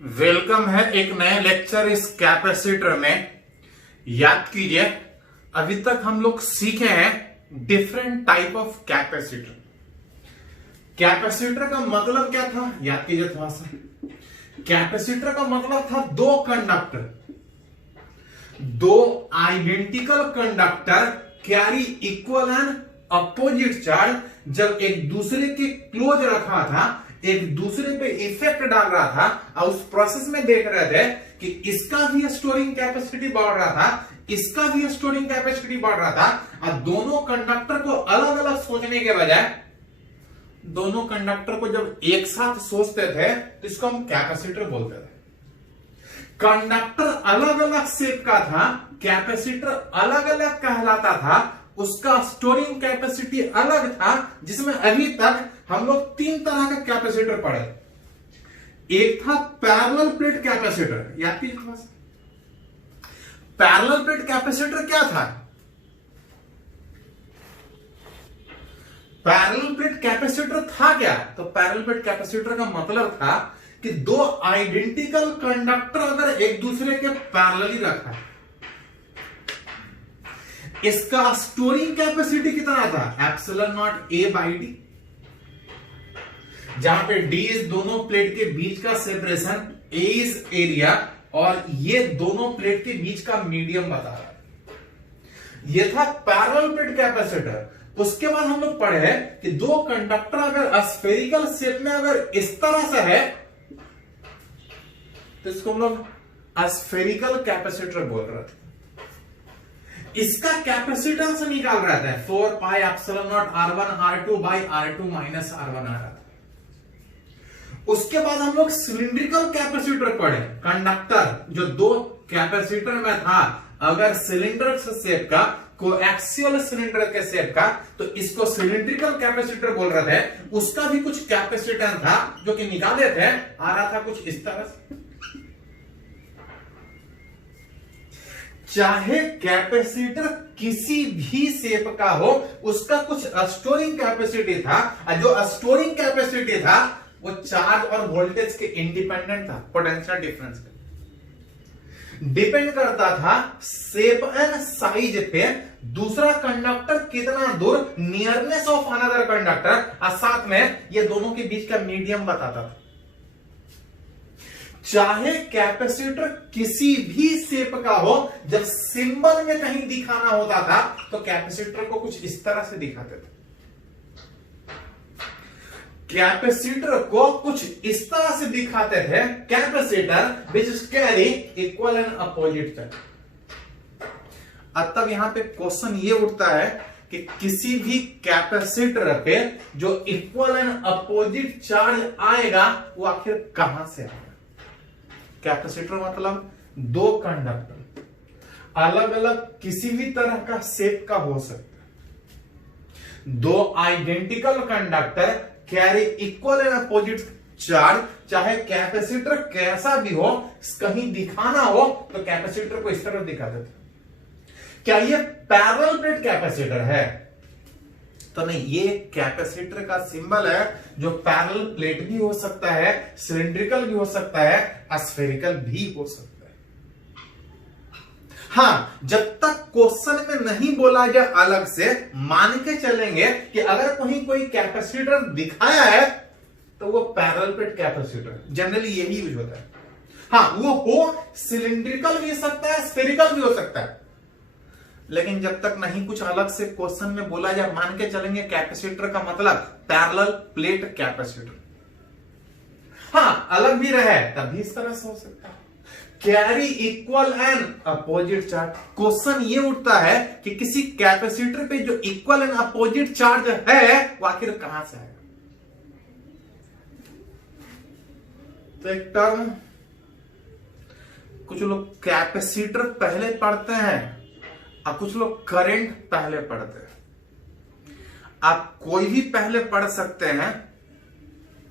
Welcome है एक नए लेक्चर इस कैपेसिटर में। याद कीजिए, अभी तक हम लोग सीखे हैं different type of capacitor. Capacitor का मतलब क्या था, याद कीजिए थोड़ा सा। कैपेसिटर का मतलब था दो कंडक्टर, दो identical conductor carry equal and opposite charge. जब एक दूसरे के क्लोज रखा था, एक दूसरे पे इफेक्ट डाल रहा था और उस प्रोसेस में देख रहे थे कि इसका भी स्टोरिंग कैपेसिटी बढ़ रहा था, इसका भी स्टोरिंग कैपेसिटी बढ़ रहा था, और दोनों कंडक्टर को अलग अलग सोचने के बजाय दोनों कंडक्टर को जब एक साथ सोचते थे तो इसको हम कैपेसिटर बोलते थे। कंडक्टर अलग अलग शेप का था, कैपेसिटर अलग अलग कहलाता था, उसका स्टोरिंग कैपेसिटी अलग था, जिसमें अभी तक हम लोग तीन तरह का कैपेसिटर पढ़े। एक था पैरेलल प्लेट कैपेसिटर, याद कीजिए थोड़ा सा। पैरेलल प्लेट कैपेसिटर क्या था? पैरेलल प्लेट कैपेसिटर था क्या? तो पैरेलल प्लेट कैपेसिटर का मतलब था कि दो आइडेंटिकल कंडक्टर अगर एक दूसरे के पैरेलली रखा है, इसका स्टोरिंग कैपेसिटी कितना था? Epsilon not a by D, जहां पे डी इज दोनों प्लेट के बीच का सेपरेशन, ए इज एरिया, और ये दोनों प्लेट के बीच का मीडियम बता रहा है। ये था पैरेलल प्लेट कैपेसिटर। उसके बाद हम लोग पढ़े कि दो कंडक्टर अगर स्फेरिकल शेप में अगर इस तरह से है तो इसको हम लोग स्फेरिकल कैपेसिटर बोल रहे थे। इसका कैपेसिटेंस निकाल रहा था 4 pi epsilon not R1 R2 by R2 minus R1 आ रहा था। उसके बाद हम लोग सिलिंड्रिकल कैपेसिटर पढ़े। कंडक्टर जो दो कैपेसिटर में था, अगर सिलेंडर शेप का, कोएक्सियल सिलेंडर के शेप का, तो इसको सिलिंड्रिकल कैपेसिटर बोल रहे थे। उसका भी कुछ कैपेसिटेंस था जो कि निकाले थे, आ रहा था कुछ इस तरह से। चाहे कैपेसिटर किसी भी शेप का हो, उसका कुछ स्टोरिंग कैपेसिटी था, और जो स्टोरिंग कैपेसिटी था वो चार्ज और वोल्टेज के इंडिपेंडेंट था, पोटेंशियल डिफरेंस पे डिपेंड करता था, शेप एंड साइज पे। दूसरा कंडक्टर कितना दूर, नियरनेस ऑफ अनदर कंडक्टर, और साथ में ये दोनों के बीच का मीडियम बताता था। चाहे कैपेसिटर किसी भी शेप का हो, जब सिंबल में कहीं दिखाना होता था तो कैपेसिटर को कुछ इस तरह से दिखाते थे। कैपेसिटर को कुछ इस तरह से दिखाते थे, capacitor which carry equal and opposite charge. अब तब यहां पे क्वेश्चन ये उठता है कि किसी भी कैपेसिटर पे जो इक्वल एंड अपोजिट चार्ज आएगा वो आखिर कहां से आएगा? कैपेसिटर मतलब दो कंडक्टर अलग अलग किसी भी तरह का शेप का हो सकता है। दो identical conductor carry equal and opposite charge, चाहे कैपेसिटर कैसा भी हो, कहीं दिखाना हो तो कैपेसिटर को इस तरह दिखा देते। क्या ये पैरेलल प्लेट कैपेसिटर है? तो नहीं, ये कैपेसिटर का सिंबल है जो पैरेलल प्लेट भी हो सकता है, सिलिंड्रिकल भी हो सकता है, स्फेरिकल भी हो सकता है। हां, जब तक क्वेश्चन में नहीं बोला जाए अलग से, मान के चलेंगे कि अगर कहीं कोई कैपेसिटर दिखाया है तो वो पैरेलल प्लेट कैपेसिटर, जनरली यही यूज होता है। हां, वो हो सिलिंड्रिकल भी हो सकता है, स्फेरिकल भी हो सकता है, लेकिन जब तक नहीं कुछ अलग से क्वेश्चन में बोला जाए, मान के चलेंगे कैपेसिटर का मतलब पैरेलल प्लेट कैपेसिटर। हां, अलग भी रहे तब भी इस तरह से हो सकता है, carry equal and opposite charge. Question ये उठता है कि किसी कैपेसिटर पे जो इक्वल एंड अपोजिट चार्ज है वो आखिर कहां से आएगा? तो एक टर्म कुछ लोग कैपेसिटर पहले पढ़ते हैं और कुछ लोग करंट पहले पढ़ते हैं। आप कोई भी पहले पढ़ सकते हैं,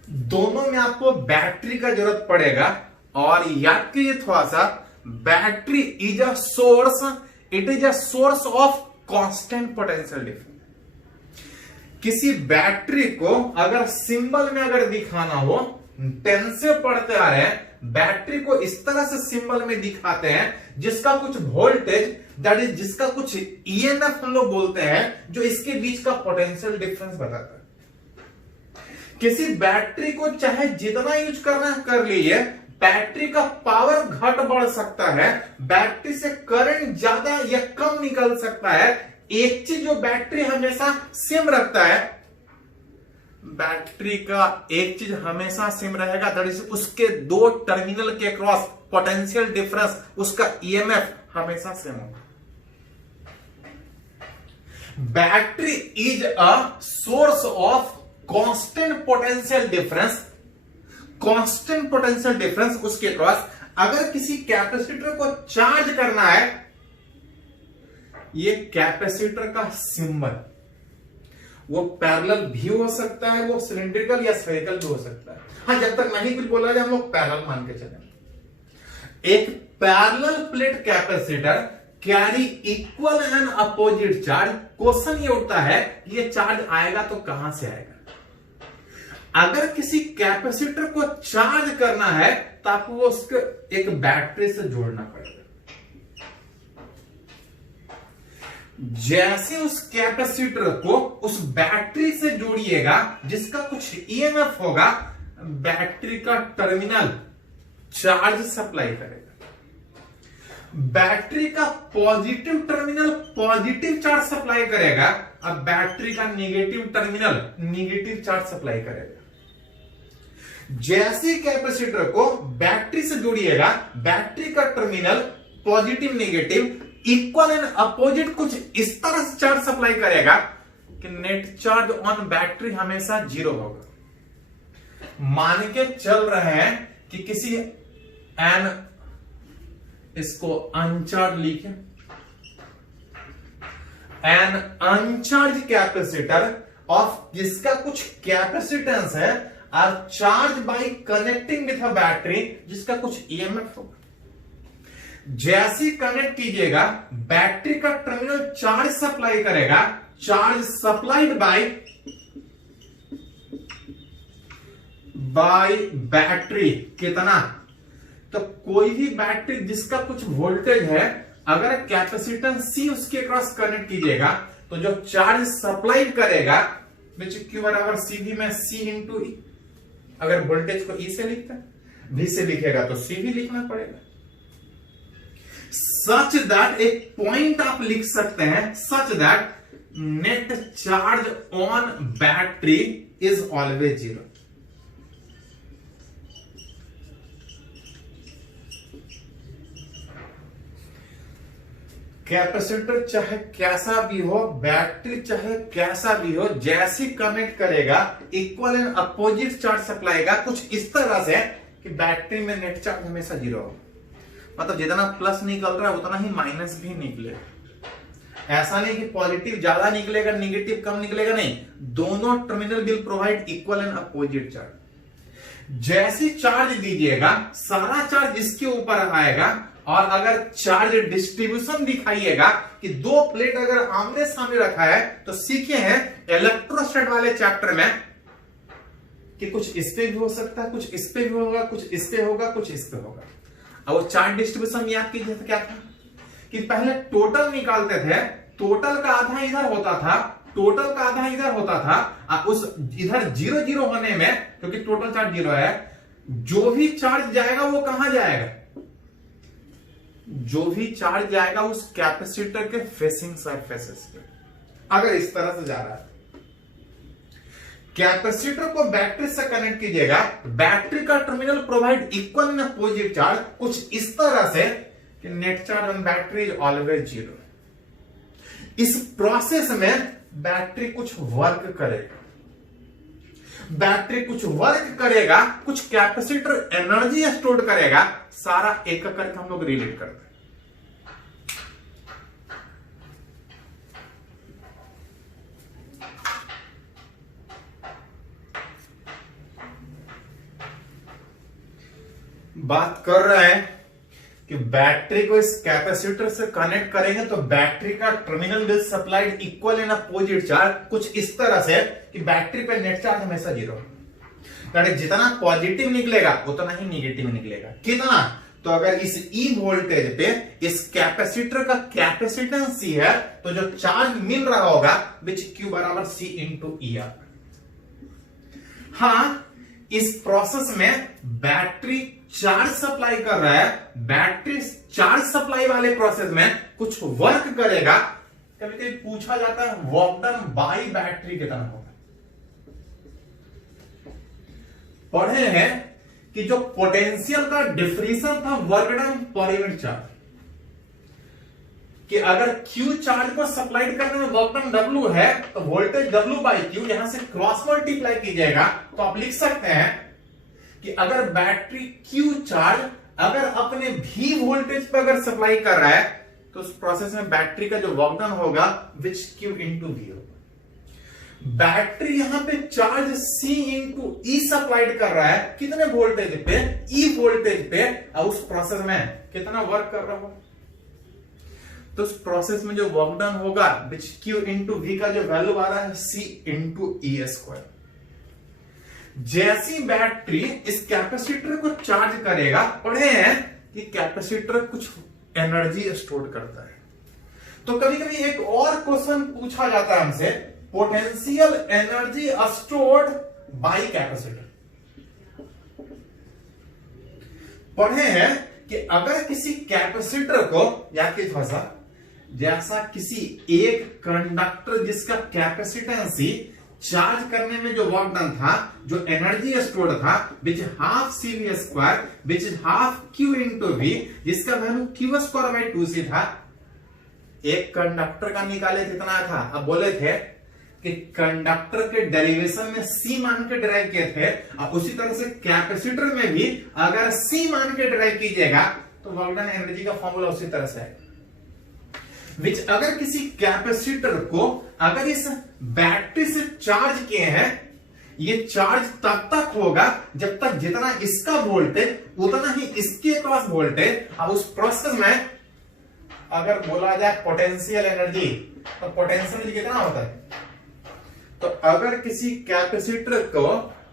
दोनों में आपको बैटरी का जरूरत पड़ेगा। और याद कीजिए थोड़ा सा, battery is a source, it is a source of constant potential difference. किसी बैटरी को अगर सिंबल में अगर दिखाना हो 10 से पढ़ते आ रहे हैं, बैटरी को इस तरह से सिंबल में दिखाते हैं जिसका कुछ वोल्टेज, दैट इज जिसका कुछ ईएमएफ हम लोग बोलते हैं, जो इसके बीच का पोटेंशियल डिफरेंस बताता है। किसी बैटरी को चाहे जितना यूज करना है कर लीजिए, बैटरी का पावर घट बढ़ सकता है, बैटरी से करंट ज्यादा या कम निकल सकता है। एक चीज जो बैटरी हमेशा सेम रखता है, बैटरी का एक चीज हमेशा सेम रहेगा, दैट इज उसके दो टर्मिनल के क्रॉस पोटेंशियल डिफरेंस, उसका ईएमएफ हमेशा सेम होगा। Battery is a source of constant potential difference, constant potential difference उसके क्रॉस। अगर किसी कैपेसिटर को चार्ज करना है, ये कैपेसिटर का सिंबल, वो पैरेलल भी हो सकता है, वो सिलिंड्रिकल या स्फेरिकल भी हो सकता है। हाँ, जब तक नहीं कुछ बोला जाए हम लोग पैरेलल मान के चले। एक parallel plate capacitor carry equal and opposite charge. Question ये उठता है ये चार्ज आएगा तो कहां से आएगा? अगर किसी कैपेसिटर को चार्ज करना है तो आपको वो उसको एक बैटरी से जोड़ना पड़ेगा। जैसे उस कैपेसिटर को उस बैटरी से जोड़िएगा जिसका कुछ ईएमएफ होगा, बैटरी का टर्मिनल चार्ज सप्लाई करेगा। बैटरी का positive terminal positive charge supply करेगा, अब बैटरी का negative terminal negative charge supply करेगा। जैसे कैपेसिटर को बैटरी से जोड़िएगा, बैटरी का terminal positive negative equal and opposite कुछ इस तरह से चार्ज सप्लाई करेगा कि नेट चार्ज ऑन बैटरी हमेशा 0 होगा। मान के चल रहे हैं कि किसी एन, इसको अनचार्ज लिखे, एन अनचार्ज कैपेसिटर ऑफ जिसका कुछ कैपेसिटेंस है are charge by connecting with a battery जिसका कुछ ईएमएफ होगा। जैसे कनेक्ट कीजिएगा, बैटरी का टर्मिनल चार्ज सप्लाई करेगा, चार्ज सप्लाइड बाय बैटरी कितना? तो कोई भी बैटरी जिसका कुछ वोल्टेज है, अगर कैपेसिटेंस C उसके क्रॉस कनेक्ट कीजिएगा तो जो चार्ज सप्लाई करेगा, Q बराबर CV में C इंटू E। अगर वोल्टेज को E से लिखता है, V से लिखेगा तो C भी लिखना पड़ेगा। सच दैट एक पॉइंट आप लिख सकते हैं, such that net charge on battery is always 0। Capacitor चाहे कैसा भी हो, बैटरी चाहे कैसा भी हो, जैसी कनेक्ट करेगा equal and opposite charge supply का कुछ इस तरह से कि बैटरी में नेट चार्ज हमेशा 0 हो। मतलब जितना प्लस निकल रहा है उतना ही माइनस भी निकलेगा। ऐसा नहीं कि पॉजिटिव ज्यादा निकलेगा निगेटिव कम निकलेगा, नहीं, दोनों terminal will provide equal and opposite charge. जैसे चार्ज दीजिएगा सारा चार्ज इसके ऊपर आएगा, और अगर चार्ज डिस्ट्रीब्यूशन दिखाइएगा कि दो प्लेट अगर आमने सामने रखा है, तो सीखे हैं इलेक्ट्रोस्टैटिक वाले चैप्टर में कि कुछ इस पे भी हो सकता है, कुछ इस पे भी होगा, कुछ इस पे होगा, कुछ इस पे होगा। अब वो चार्ज डिस्ट्रीब्यूशन याद कीजिए तो क्या था कि पहले टोटल निकालते थे, टोटल का आधा इधर होता था, टोटल का आधा इधर होता था, उस इधर 0-0 होने में, क्योंकि टोटल चार्ज 0 है, जो भी चार्ज जाएगा वो कहां जाएगा? जो भी चार्ज जाएगा उस कैपेसिटर के फेसिंग सरफेसेस पे। अगर इस तरह से जा रहा है, कैपेसिटर को बैटरी से कनेक्ट कीजिएगा, बैटरी का terminal provide equal and opposite charge कुछ इस तरह से कि net charge on battery is always 0। इस प्रोसेस में बैटरी कुछ वर्क करेगा, बैटरी कुछ वर्क करेगा, कुछ कैपेसिटर एनर्जी स्टोर करेगा, सारा एक करके हम लोग रिलेट करते हैं। बात कर रहे हैं कि बैटरी को इस कैपेसिटर से कनेक्ट करेंगे तो बैटरी का terminal will supplied equal and opposite charge कुछ इस तरह से कि बैटरी पे नेट चार्ज हमेशा 0। जितना पॉजिटिव निकलेगा उतना ही निगेटिव निकलेगा। कितना? तो अगर इस ई वोल्टेज पे इस कैपेसिटर का कैपेसिटेंस सी है तो जो चार्ज मिल रहा होगा विच क्यू बराबर सी इंटू ई आर। हाँ, इस प्रोसेस में बैटरी चार्ज सप्लाई कर रहा है, बैटरी चार्ज सप्लाई वाले प्रोसेस में कुछ वर्क करेगा। कभी कभी पूछा जाता है वर्क डन बाय बैटरी कितना होगा। पढ़े हैं कि जो पोटेंशियल का डिफरेंशियल था work done per unit charge, कि अगर Q चार्ज को सप्लाई करने में वर्क डन W है तो वोल्टेज W बाई Q यहां से क्रॉस मल्टीप्लाई कीजिएगा तो आप लिख सकते हैं कि अगर बैटरी Q चार्ज अगर अपने V वोल्टेज पर अगर सप्लाई कर रहा है तो उस प्रोसेस में बैटरी का जो वर्क डन होगा विच Q इंटू V होगा। बैटरी यहां पे charge C into E supplied कर रहा है कितने वोल्टेज पे? E वोल्टेज पे। और उस प्रोसेस में कितना वर्क कर रहा होगा? तो उस प्रोसेस में जो वर्क डन होगा विच Q इंटू V का जो वैल्यू आ रहा है C इंटू E स्क्वायर। जैसी बैटरी इस कैपेसिटर को चार्ज करेगा, पढ़े हैं कि कैपेसिटर कुछ एनर्जी स्टोर करता है। तो कभी कभी एक और क्वेश्चन पूछा जाता है हमसे, potential energy stored bye capacitor. पढ़े हैं कि अगर किसी कैपेसिटर को या कि जैसा किसी एक कंडक्टर जिसका कैपेसिटेंस चार्ज करने में जो वर्क डन था, जो एनर्जी स्टोर्ड था which half C V square which is half Q into V, जिसका value Q square by 2c था। एक कंडक्टर का निकाले कितना था? अब बोले थे कि कंडक्टर के डेरिवेशन में C मान के ड्राइव किए थे, और उसी तरह से कैपेसिटर में भी अगर C मान के ड्राइव कीजिएगा तो वर्क डन एनर्जी का फॉर्मूला उसी तरह से है। विच अगर किसी कैपेसिटर को अगर इस बैटरी से चार्ज किए हैं, ये चार्ज तब तक होगा जब तक जितना इसका वोल्टेज उतना ही इसके क्रॉस वोल्टेज। अब उस प्रोसेस में अगर बोला जाए पोटेंशियल एनर्जी, तो पोटेंशियल एनर्जी कितना होता है? तो अगर किसी कैपेसिटर को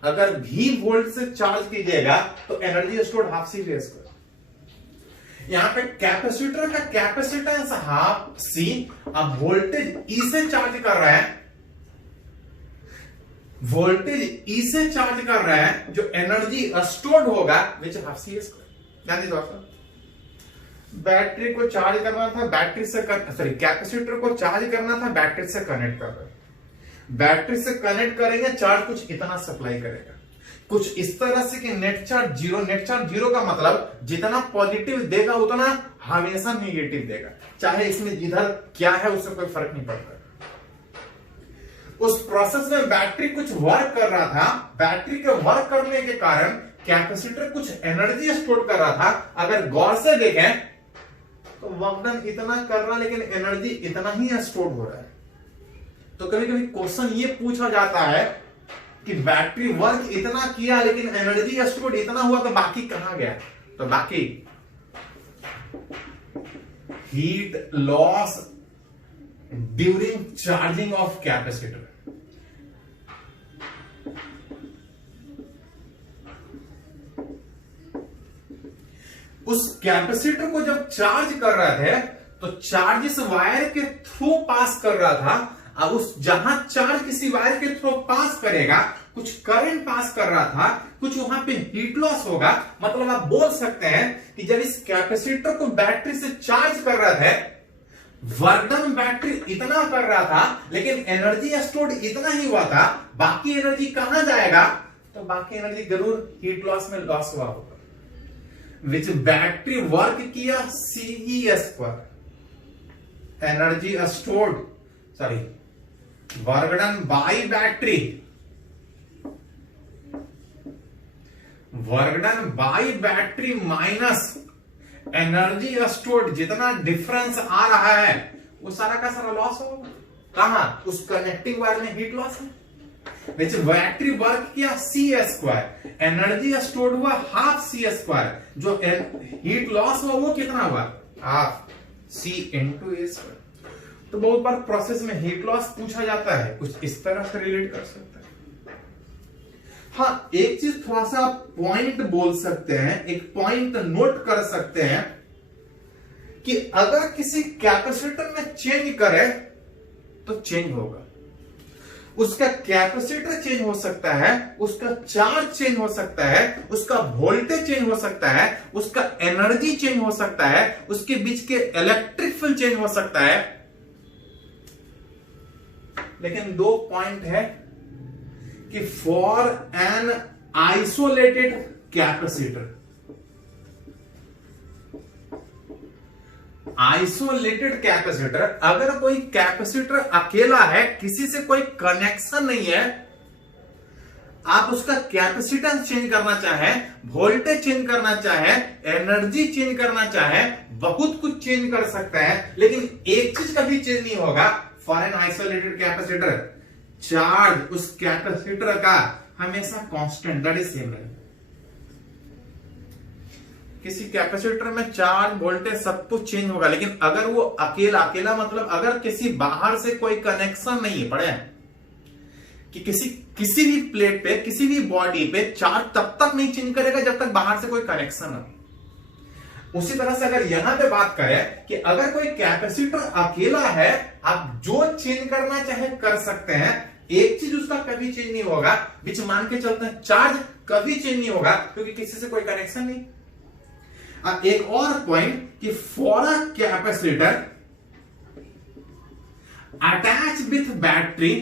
अगर V वोल्ट से चार्ज कीजिएगा तो energy stored half C V square. यहां पे कैपेसिटर का कैपेसिटेंस हाफ सी, अब वोल्टेज E से चार्ज कर रहा है, वोल्टेज E से चार्ज कर रहा है, जो एनर्जी स्टोर्ड होगा विच हाफ सी स्क्वायर। ध्यान दीजिए, बैटरी को चार्ज करना था, बैटरी से कैपेसिटर को चार्ज करना था, बैटरी से कनेक्ट कर रहे हैं। बैटरी से कनेक्ट करेंगे, चार्ज कुछ इतना सप्लाई करेगा, कुछ इस तरह से कि net charge zero. Net charge zero का मतलब जितना पॉजिटिव देगा उतना हमेशा नेगेटिव देगा, चाहे इसमें जिधर क्या है उससे कोई फर्क नहीं पड़ता। उस प्रोसेस में बैटरी कुछ वर्क कर रहा था, बैटरी के वर्क करने के कारण कैपेसिटर कुछ एनर्जी स्टोर कर रहा था। अगर गौर से देखें तो वर्क डन इतना कर रहा है लेकिन एनर्जी इतना ही स्टोर हो रहा है। तो कभी कभी क्वेश्चन ये पूछा जाता है कि बैटरी वर्क इतना किया लेकिन एनर्जी स्टोर्ड इतना हुआ, तो बाकी कहां गया? तो बाकी heat loss during charging of capacitor. उस कैपेसिटर को जब चार्ज कर रहे थे तो चार्ज इस वायर के थ्रू पास कर रहा था। अब उस जहां चार्ज किसी वायर के थ्रू पास करेगा, कुछ करंट पास कर रहा था, कुछ वहां पे हीट लॉस होगा। मतलब आप बोल सकते हैं कि जब इस कैपेसिटर को बैटरी से चार्ज कर रहे थे, वर्क डन बैटरी इतना कर रहा था लेकिन एनर्जी स्टोर्ड इतना ही हुआ था। बाकी एनर्जी कहां जाएगा? तो बाकी एनर्जी जरूर हीट लॉस में लॉस हुआ होगा। विच बैटरी वर्क किया CE square, energy stored work done by battery, work done by battery minus energy stored, जितना डिफरेंस आ रहा है वो सारा का सारा लॉस होगा। कहां? उस कनेक्टिंग वायर में हीट लॉस है। विच बैटरी वर्क किया C स्क्वायर, एनर्जी स्टोर्ड हुआ हाफ C स्क्वायर, जो हीट लॉस हुआ वो कितना हुआ? हाफ C इंटू ए स्क्वायर। तो बहुत बार प्रोसेस में हीट लॉस पूछा जाता है, कुछ इस तरह से रिलेट कर सकता है। हाँ, एक चीज थोड़ा सा पॉइंट बोल सकते हैं, एक पॉइंट नोट कर सकते हैं कि अगर किसी कैपेसिटर में चेंज करे तो चेंज होगा। उसका कैपेसिटर चेंज हो सकता है, उसका चार्ज चेंज हो सकता है, उसका वोल्टेज चेंज हो सकता है, उसका एनर्जी चेंज हो सकता है, उसके बीच के इलेक्ट्रिक फील्ड चेंज हो सकता है। लेकिन दो पॉइंट है कि for an isolated capacitor, isolated capacitor, अगर कोई कैपेसिटर अकेला है, किसी से कोई कनेक्शन नहीं है, आप उसका कैपेसिटेंस चेंज करना चाहे, वोल्टेज चेंज करना चाहे, एनर्जी चेंज करना चाहे, बहुत कुछ चेंज कर सकते हैं, लेकिन एक चीज कभी चेंज नहीं होगा for an isolated capacitor, charge उस कैपेसिटर का हमेशा कांस्टेंट, दैट इज सेम रहेगा। किसी कैपेसिटर में चार्ज, वोल्टेज सब कुछ चेंज होगा, लेकिन अगर वो अकेला मतलब अगर किसी बाहर से कोई कनेक्शन नहीं है, पढ़े कि किसी भी प्लेट पे, किसी भी बॉडी पे चार्ज तब तक नहीं चेंज करेगा जब तक बाहर से कोई कनेक्शन हो। उसी तरह से अगर यहां पे बात करें कि अगर कोई कैपेसिटर अकेला है, आप जो चेंज करना चाहे कर सकते हैं, एक चीज उसका कभी चेंज नहीं होगा, बीच मान के चलते हैं, चार्ज कभी चेंज नहीं होगा क्योंकि किसी से कोई कनेक्शन नहीं। अब एक और पॉइंट कि for a capacitor attach with battery,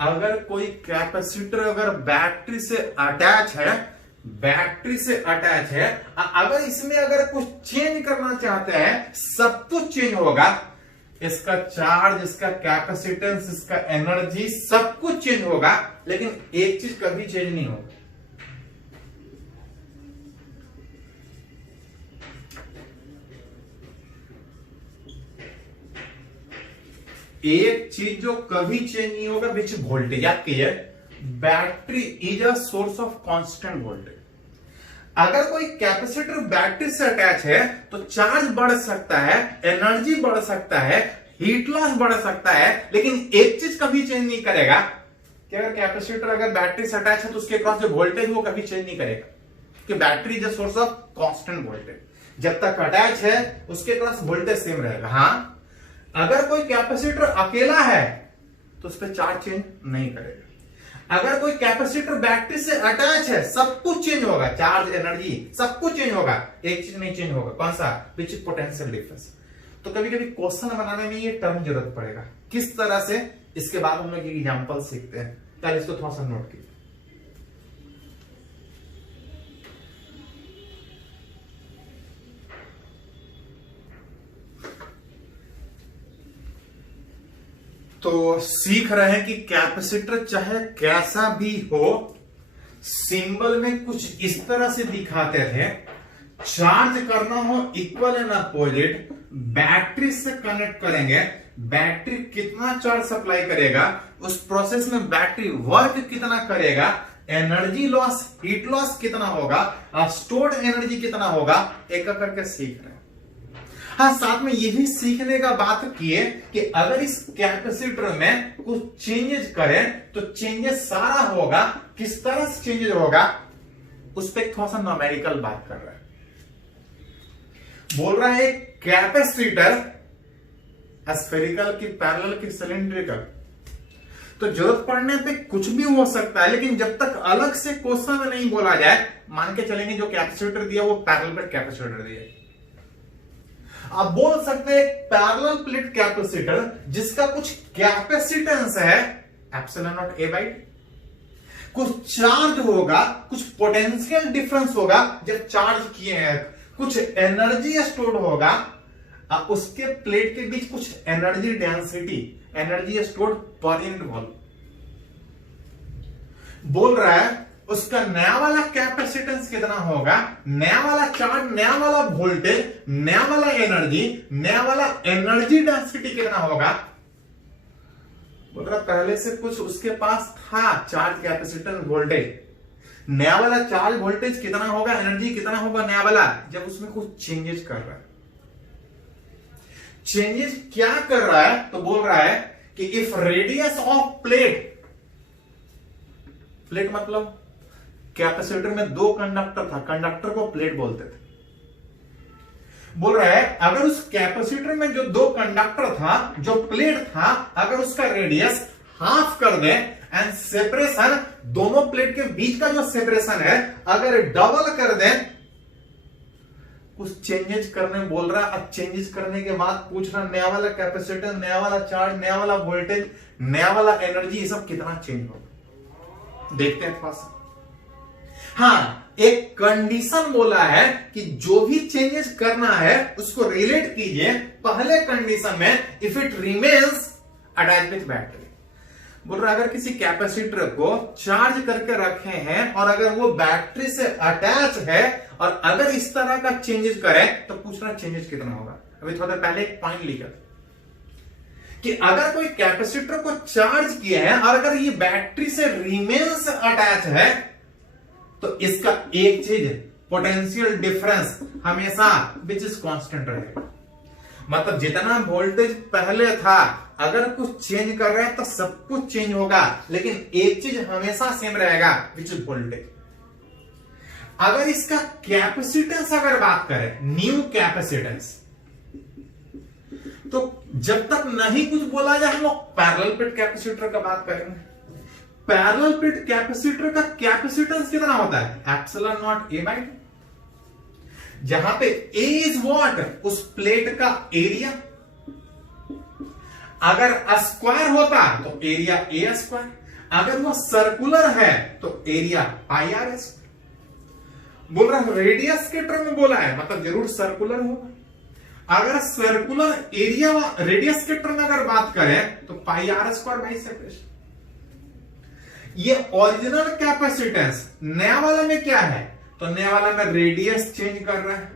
अगर कोई कैपेसिटर अगर बैटरी से अटैच है, अगर इसमें अगर कुछ चेंज करना चाहते हैं, सब कुछ चेंज होगा, इसका चार्ज, इसका कैपेसिटेंस, इसका एनर्जी, सब कुछ चेंज होगा, लेकिन एक चीज कभी चेंज नहीं होगा, एक चीज जो कभी चेंज नहीं होगा, विच वोल्टेज। याद कीजिए, battery is a source of constant voltage. अगर कोई कैपेसिटर बैटरी से अटैच है तो चार्ज बढ़ सकता है, एनर्जी बढ़ सकता है, हीट लॉस बढ़ सकता है, लेकिन एक चीज कभी चेंज नहीं करेगा कि अगर कैपेसिटर अगर बैटरी से अटैच है तो उसके क्रॉस जो वोल्टेज वो कभी चेंज नहीं करेगा, कि battery is a source of constant voltage. जब तक अटैच है उसके क्रॉस वोल्टेज सेम रहेगा। हाँ, अगर कोई कैपेसिटर अकेला है तो उस पर चार्ज चेंज नहीं करेगा। अगर कोई कैपेसिटर बैटरी से अटैच है, सब कुछ चेंज होगा, चार्ज, एनर्जी, सब कुछ चेंज होगा, एक चीज नहीं चेंज होगा, कौन सा? Which is potential difference. तो कभी कभी क्वेश्चन बनाने में ये टर्म जरूरत पड़ेगा, किस तरह से, इसके बाद हम लोग एक एग्जांपल सीखते हैं, पहले इसको थोड़ा सा नोट कीजिए। तो सीख रहे हैं कि कैपेसिटर चाहे कैसा भी हो, सिंबल में कुछ इस तरह से दिखाते थे, चार्ज करना हो इक्वल एंड अपोजिट, बैटरी से कनेक्ट करेंगे, बैटरी कितना चार्ज सप्लाई करेगा, उस प्रोसेस में बैटरी वर्क कितना करेगा, एनर्जी लॉस, हीट लॉस कितना होगा, स्टोर्ड एनर्जी कितना होगा, एक एक करके सीख रहे हैं। हाँ, साथ में ये भी सीखने का बात किए कि अगर इस कैपेसिटर में कुछ चेंजेस करें तो चेंजेस सारा होगा, किस तरह से चेंजेस होगा, उस पर थोड़ा सा न्यूमेरिकल बात कर रहा है। बोल रहा है कैपेसिटर स्फेरिकल की, पैरेलल की, सिलिंड्रिकल, तो जरूरत पड़ने पे कुछ भी हो सकता है, लेकिन जब तक अलग से क्वेश्चन में नहीं बोला जाए, मान के चलेंगे जो कैपेसिटर दिया वो पैरेलल प्लेट कैपेसिटर दिया। आप बोल सकते हैं पैरेलल प्लेट कैपेसिटर जिसका कुछ कैपेसिटेंस है एप्सिलॉन नॉट ए बाई, कुछ चार्ज होगा, कुछ पोटेंशियल डिफरेंस होगा जब चार्ज किए हैं, कुछ एनर्जी स्टोर्ड होगा, उसके प्लेट के बीच कुछ energy density, energy stored per unit volume. बोल रहा है उसका नया वाला कैपेसिटेंस कितना होगा, नया वाला चार्ज, नया वाला वोल्टेज, नया वाला एनर्जी, नया वाला एनर्जी डेंसिटी कितना होगा। बोल रहा पहले से कुछ उसके पास था, चार्ज, कैपेसिटेंस, वोल्टेज, नया वाला चार्ज, वोल्टेज कितना होगा, एनर्जी कितना होगा नया वाला, जब उसमें कुछ चेंजेस कर रहा है। चेंजेस क्या कर रहा है, तो बोल रहा है कि if radius of plate, plate मतलब कैपेसिटर में दो कंडक्टर था, कंडक्टर को प्लेट बोलते थे। बोल रहा है अगर उस कैपेसिटर में जो दो कंडक्टर था, जो प्लेट था, अगर उसका रेडियस हाफ कर दे एंड सेपरेशन, दोनों प्लेट के बीच का जो सेपरेशन है अगर डबल कर दे, कुछ चेंजेस करने बोल रहा है। अब चेंजेस करने के बाद पूछ रहा नया वाला कैपेसिटर, नया वाला चार्ज, नया वाला वोल्टेज, नया वाला एनर्जी, ये सब कितना चेंज होगा देखते हैं थोड़ा सा। हाँ, एक कंडीशन बोला है कि जो भी चेंजेस करना है उसको रिलेट कीजिए पहले कंडीशन में, if it remains attach with battery. बोल रहा अगर किसी कैपेसिटर को चार्ज करके रखे हैं और अगर वो बैटरी से अटैच है और अगर इस तरह का चेंजेस करे तो पूछ रहा चेंजेस कितना होगा। अभी थोड़ा पहले एक पॉइंट लिखा कि अगर कोई कैपेसिटर को चार्ज किया है और अगर ये बैटरी से रिमेन्स अटैच है तो इसका एक चीज पोटेंशियल डिफरेंस हमेशा विच इज कांस्टेंट रहेगा। मतलब जितना वोल्टेज पहले था अगर कुछ चेंज कर रहे हैं तो सब कुछ चेंज होगा, लेकिन एक चीज हमेशा सेम रहेगा विच इज वोल्टेज। अगर इसका कैपेसिटेंस अगर बात करें, न्यू कैपेसिटेंस, तो जब तक नहीं कुछ बोला जाए हम लोग पैरेलल प्लेट कैपेसिटर का बात करेंगे। पैरेलल प्लेट कैपेसिटर का कैपेसिटेंस कितना होता है? Epsilon not a by two, जहां पे ए इज व्हाट, उस प्लेट का एरिया। अगर स्क्वायर होता तो एरिया ए स्क्वायर, अगर वो सर्कुलर है तो एरिया पाई आर स्क्वायर। बोल रहा रेडियस के टर्म में बोला है, मतलब जरूर सर्कुलर होगा। अगर सर्कुलर एरिया रेडियस के टर्म में अगर बात करें तो पाई आर स्क्वायर बाई सेपरेशन। ये ओरिजिनल कैपेसिटेंस, नया वाला में क्या है? तो नया वाला में रेडियस चेंज कर रहा है,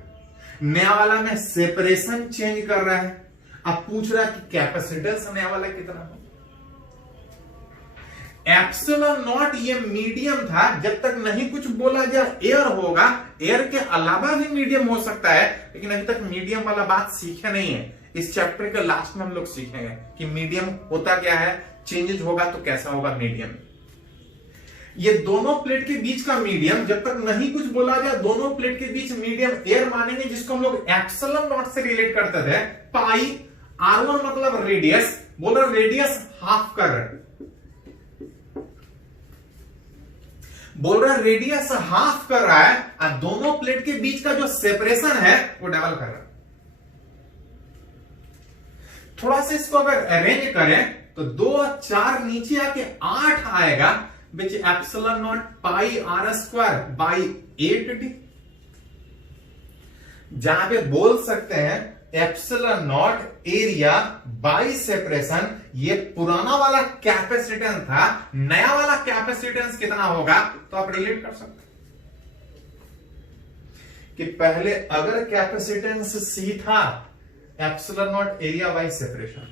नया वाला में सेपरेशन चेंज कर रहा है। अब पूछ रहा है कि कैपेसिटेंस नया वाला कितना हो? एप्सिलॉन नॉट ये मीडियम था, जब तक नहीं कुछ बोला जाए एयर होगा, एयर के अलावा भी मीडियम हो सकता है, लेकिन अभी तक मीडियम वाला बात सीखे नहीं है। इस चैप्टर के लास्ट में हम लोग सीखेंगे कि मीडियम होता क्या है, चेंजेस होगा तो कैसा होगा मीडियम। ये दोनों प्लेट के बीच का मीडियम, जब तक नहीं कुछ बोला जाए दोनों प्लेट के बीच मीडियम एयर मानेंगे, जिसको हम लोग एप्सिलॉन नॉट से रिलेट करते थे। पाई R1 मतलब रेडियस, बोल रहा रेडियस हाफ कर रहे, बोल रहा रेडियस हाफ कर रहा है और दोनों प्लेट के बीच का जो सेपरेशन है वो डबल कर रहा है। थोड़ा सा इसको अगर अरेंज करें तो 2 और 4 नीचे आके 8 आएगा, which epsilon naught pi R square by 8d, जहां पे बोल सकते हैं epsilon naught area by separation. ये पुराना वाला कैपेसिटेंस था, नया वाला कैपेसिटेंस कितना होगा तो आप रिलेट कर सकते कि पहले अगर कैपेसिटेंस C था, epsilon naught area by separation,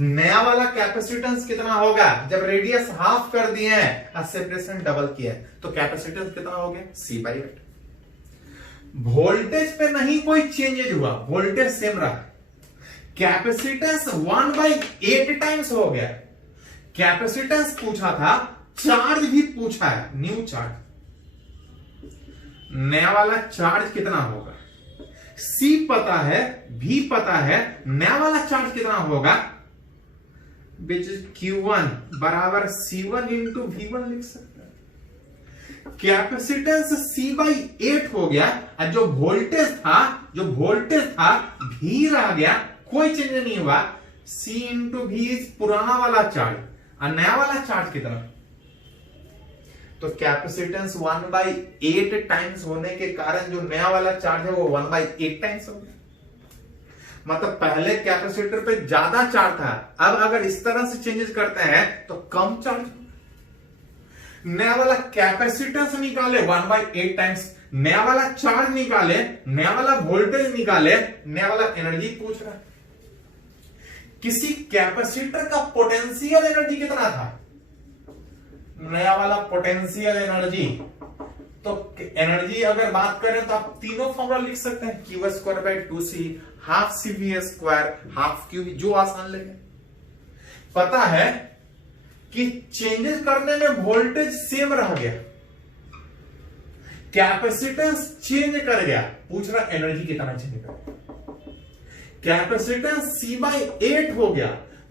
नया वाला कैपेसिटेंस कितना होगा जब रेडियस हाफ कर दिए हैं और सेपरेशन डबल किया है, तो कैपेसिटेंस कितना हो गया C बाई 8। वोल्टेज पे नहीं कोई चेंजेज हुआ, वोल्टेज सेम रहा, कैपेसिटेंस 1/8 टाइम्स हो गया। कैपेसिटेंस पूछा था, चार्ज भी पूछा है, न्यू चार्ज, नया वाला चार्ज कितना होगा, C पता है, V पता है, नया वाला चार्ज कितना होगा, विच इज Q1 बराबर C1 इंटू V1 लिख सकते हैं। कैपेसिटेंस C/8 हो गया और जो वोल्टेज था V रह गया, कोई चेंज नहीं हुआ। C इंटू V पुराना वाला चार्ज और नया वाला चार्ज कितना, तो कैपेसिटेंस 1/8 टाइम्स होने के कारण जो नया वाला चार्ज है वो 1/8 टाइम्स हो गया। मतलब पहले कैपेसिटर पे ज्यादा चार्ज था, अब अगर इस तरह से चेंजेस करते हैं तो कम चार्ज। नया वाला कैपेसिटेंस निकाले 1/8 टाइम्स, नया वाला चार्ज निकाले, नया वाला वोल्टेज निकाले, नया वाला एनर्जी पूछ रहा है। किसी कैपेसिटर का पोटेंशियल एनर्जी कितना था, नया वाला पोटेंशियल एनर्जी, तो एनर्जी अगर बात करें तो आप तीनों फॉर्मूला लिख सकते हैं, Q² by 2C, half CV² half QV, जो आसान लगे। पता है कि चेंजेस करने में वोल्टेज सेम रह गया, कैपेसिटेंस चेंज कर गया, पूछ रहा एनर्जी कितना चेंज कर गया। कैपेसिटेंस C/8 हो गया,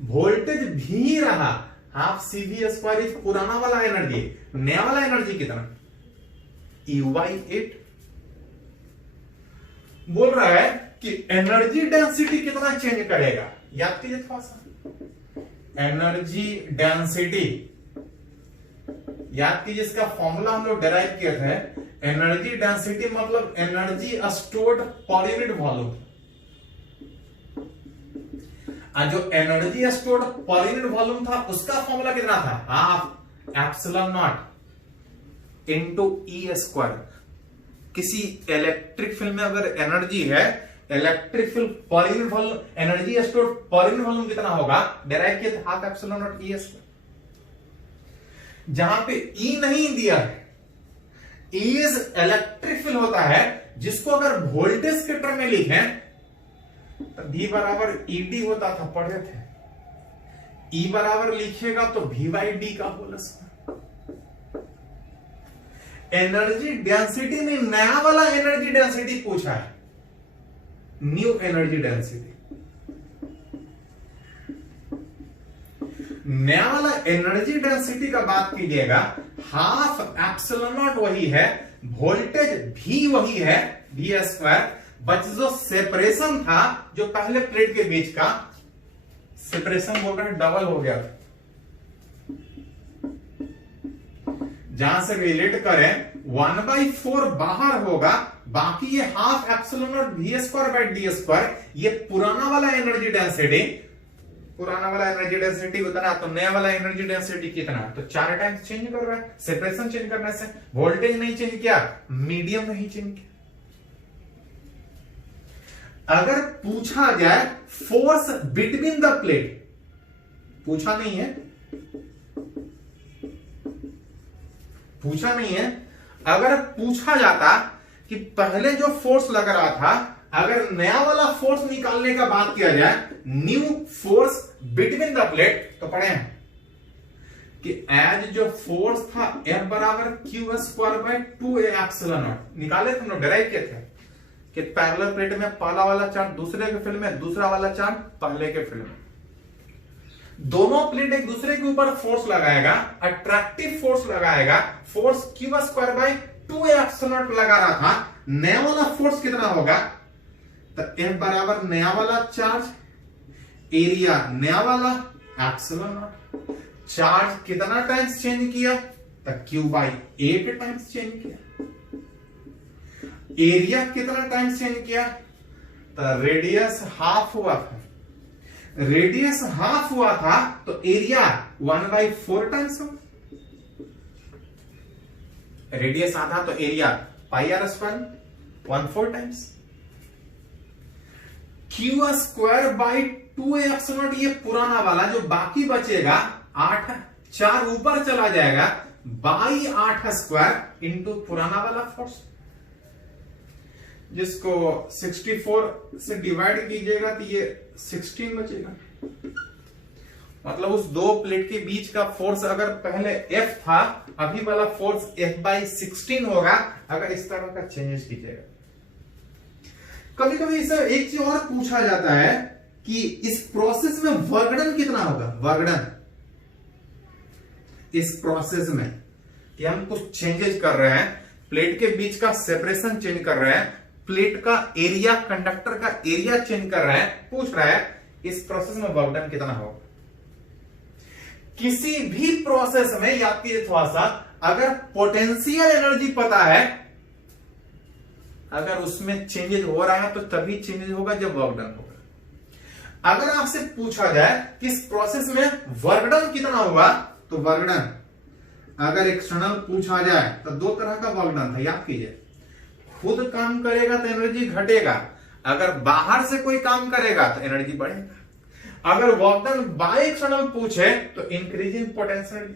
वोल्टेज भी रहा, हाफ CV² इज पुराना वाला एनर्जी, नया वाला एनर्जी कितना U/8। बोल रहा है कि एनर्जी डेंसिटी कितना चेंज करेगा, याद कीजिए थोड़ा सा। एनर्जी डेंसिटी याद कीजिए, इसका फॉर्मूला हम लोग डेराइव किए थे। एनर्जी डेंसिटी मतलब energy stored per unit volume, जो energy stored per unit volume था उसका फॉर्मूला कितना था, half epsilon not into E²। किसी इलेक्ट्रिक फील्ड में अगर एनर्जी है, इलेक्ट्रिक फील्ड पर unit volume, energy stored per unit volume कितना होगा, डेराइव किया था हाफ एप्सिलॉन नॉट E²। जहां पे E नहीं दिया है, इज इलेक्ट्रिक फील्ड होता है, जिसको अगर वोल्टेज के टर्म में लिखें तो V बराबर ED होता था, पढ़े थे। E बराबर लिखिएगा तो V/D का होल स्क्वायर। एनर्जी डेंसिटी में नया वाला एनर्जी डेंसिटी पूछा है, न्यू एनर्जी डेंसिटी। नया वाला एनर्जी डेंसिटी का बात कीजिएगा, हाफ एप्सिलॉन नॉट वही है, वोल्टेज भी वही है V², बच जो सेपरेशन था, जो पहले प्लेट के बीच का सेपरेशन बोल रहे हैं डबल हो गया था। जहां से रिलेट करें 1/4 बाहर होगा, बाकी ये हाफ एप्सिलॉन नॉट V²/D², ये पुराना वाला एनर्जी डेंसिटी, पुराना वाला एनर्जी डेंसिटी उतना, तो नया वाला एनर्जी डेंसिटी कितना, तो 4 टाइम्स चेंज कर रहा है। सेपरेशन चेंज करने से वोल्टेज नहीं चेंज किया, मीडियम नहीं चेंज किया। अगर पूछा जाए फोर्स बिटवीन द प्लेट, पूछा नहीं है, पूछा नहीं है, अगर पूछा जाता कि पहले जो फोर्स लग रहा था, अगर नया वाला फोर्स निकालने का बात किया जाए, new force between the plate, तो पढ़े हैं कि एज जो फोर्स था F बराबर Q²/2A एप्सिलॉन नॉट, निकाले थे हम लोग, डेराइव किए थे कि पैरेलल प्लेट में पहला वाला चार्ज दूसरे के फील्ड में, दूसरा वाला चार्ज पहले के फील्ड में, दोनों प्लेट एक दूसरे के ऊपर फोर्स लगाएगा, अट्रैक्टिव फोर्स लगाएगा, फोर्स Q²/2A एप्सिलॉन नॉट लगा रहा था। नया वाला फोर्स कितना होगा, तो F बराबर नया वाला चार्ज, एरिया नया वाला एप्सिलॉन नॉट। चार्ज कितना टाइम्स चेंज किया, तो Q/8 टाइम्स चेंज किया। एरिया कितना टाइम्स चेंज किया, तो रेडियस हाफ हुआ था, रेडियस हाफ हुआ था तो एरिया 1/4 टाइम्स हो, रेडियस आधा तो area πr², 1/4 times. Q²/2A epsilon not, ये पुराना वाला, जो बाकी बचेगा 8, 4 ऊपर चला जाएगा, /8² इंटू पुराना वाला फोर्स, जिसको 64 से डिवाइड कीजिएगा तो ये 16 बचेगा। मतलब उस दो प्लेट के बीच का फोर्स अगर पहले F था, अभी वाला फोर्स F/16 होगा, अगर इस तरह का चेंजेस कीजिएगा। कभी कभी इसे एक चीज और पूछा जाता है कि इस प्रोसेस में वर्क डन कितना होगा, वर्क डन इस प्रोसेस में, कि हम कुछ चेंजेस कर रहे हैं, प्लेट के बीच का सेपरेशन चेंज कर रहे हैं, प्लेट का एरिया, कंडक्टर का एरिया चेंज कर रहे हैं, पूछ रहा है इस प्रोसेस में वर्क डन कितना होगा। किसी भी प्रोसेस में याद कीजिए थोड़ा सा, अगर पोटेंशियल एनर्जी पता है, अगर उसमें चेंजेस हो रहा है तो तभी चेंजेस होगा जब वर्क डन होगा। अगर आपसे पूछा जाए कि इस प्रोसेस में वर्क डन कितना होगा, तो वर्क डन अगर एक्सटर्नल पूछा जाए तो 2 तरह का वर्क डन था, याद कीजिए। खुद काम करेगा तो एनर्जी घटेगा, अगर बाहर से कोई काम करेगा तो एनर्जी बढ़ेगा। अगर वर्क डन बाय एक्सटर्नल पूछे तो इंक्रीजिंग पोटेंशियल,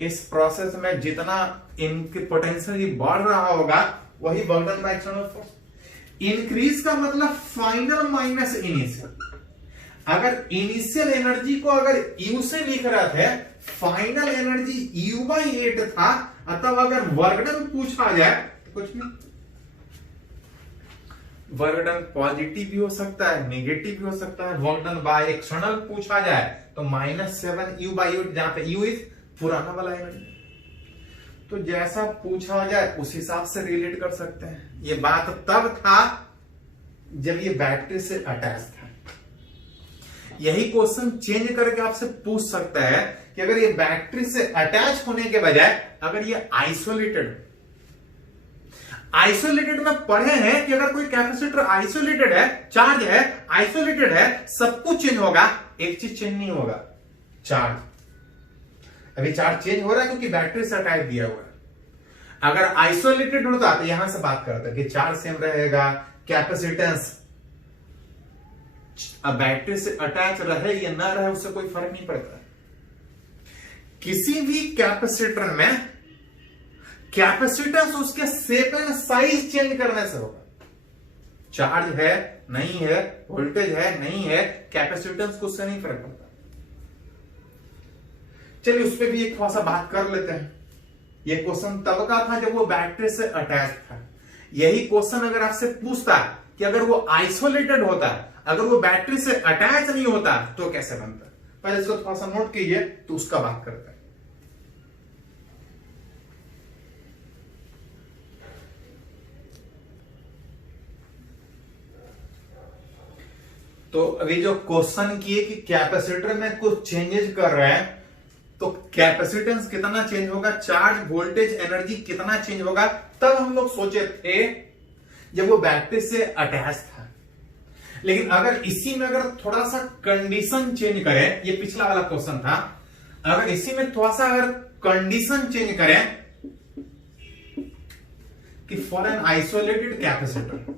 इस प्रोसेस में जितना इनकी पोटेंशियल बढ़ रहा होगा वही work done by external force. Increase का मतलब फाइनल माइनस इनिशियल। अगर इनिशियल एनर्जी को अगर U से लिख रहा था, फाइनल एनर्जी U/8 था, अतः अगर वर्क डन पूछा जाए तो कुछ नहीं, वर्क डन पॉजिटिव भी हो सकता है, नेगेटिव भी हो सकता है। वर्क डन बाय एक्सटर्नल पूछा जाए तो -7 U/8, जहां पे U इज पुराना वाला एनर्जी। तो जैसा पूछा जाए उस हिसाब से रिलेट कर सकते हैं। ये बात तब था जब ये बैटरी से अटैच था। यही क्वेश्चन चेंज करके आपसे पूछ सकता है कि अगर ये बैटरी से अटैच होने के बजाय अगर ये आइसोलेटेड में पढ़े हैं कि अगर कोई कैपेसिटर आइसोलेटेड है, चार्ज है, आइसोलेटेड है, सब कुछ चेंज होगा, एक चीज चेंज नहीं होगा, चार्ज। अभी चार्ज चेंज हो रहा है क्योंकि बैटरी से अटैच दिया हुआ है। अगर आइसोलेटेड होता तो यहां से बात करते कि चार्ज सेम रहेगा, कैपेसिटेंस बैटरी से अटैच रहे या ना रहे उससे कोई फर्क नहीं पड़ता। किसी भी कैपेसिटर में कैपेसिटेंस उसके शेप एंड साइज चेंज करने से होगा। चार्ज है नहीं है, वोल्टेज है नहीं है, कैपेसिटेंस को उससे नहीं फर्क पड़ता। चलिए उस पर भी एक थोड़ा सा बात कर लेते हैं। यह क्वेश्चन तब का था जब वो बैटरी से अटैच था। यही क्वेश्चन अगर आपसे पूछता कि अगर वो आइसोलेटेड होता, अगर वो बैटरी से अटैच नहीं होता तो कैसे बनता, पहले इसको थोड़ा सा नोट कीजिए तो उसका बात करते हैं। तो अभी जो क्वेश्चन किए कि कैपेसिटर में कुछ चेंजेस कर रहे हैं, तो कैपेसिटेंस कितना चेंज होगा, चार्ज, वोल्टेज, एनर्जी कितना चेंज होगा, तब हम लोग सोचे थे जब वो बैटरी से अटैच था। लेकिन अगर इसी में अगर थोड़ा सा कंडीशन चेंज करें, ये पिछला वाला क्वेश्चन था, अगर इसी में थोड़ा सा अगर कंडीशन चेंज करें कि फॉर एन आइसोलेटेड कैपेसिटर,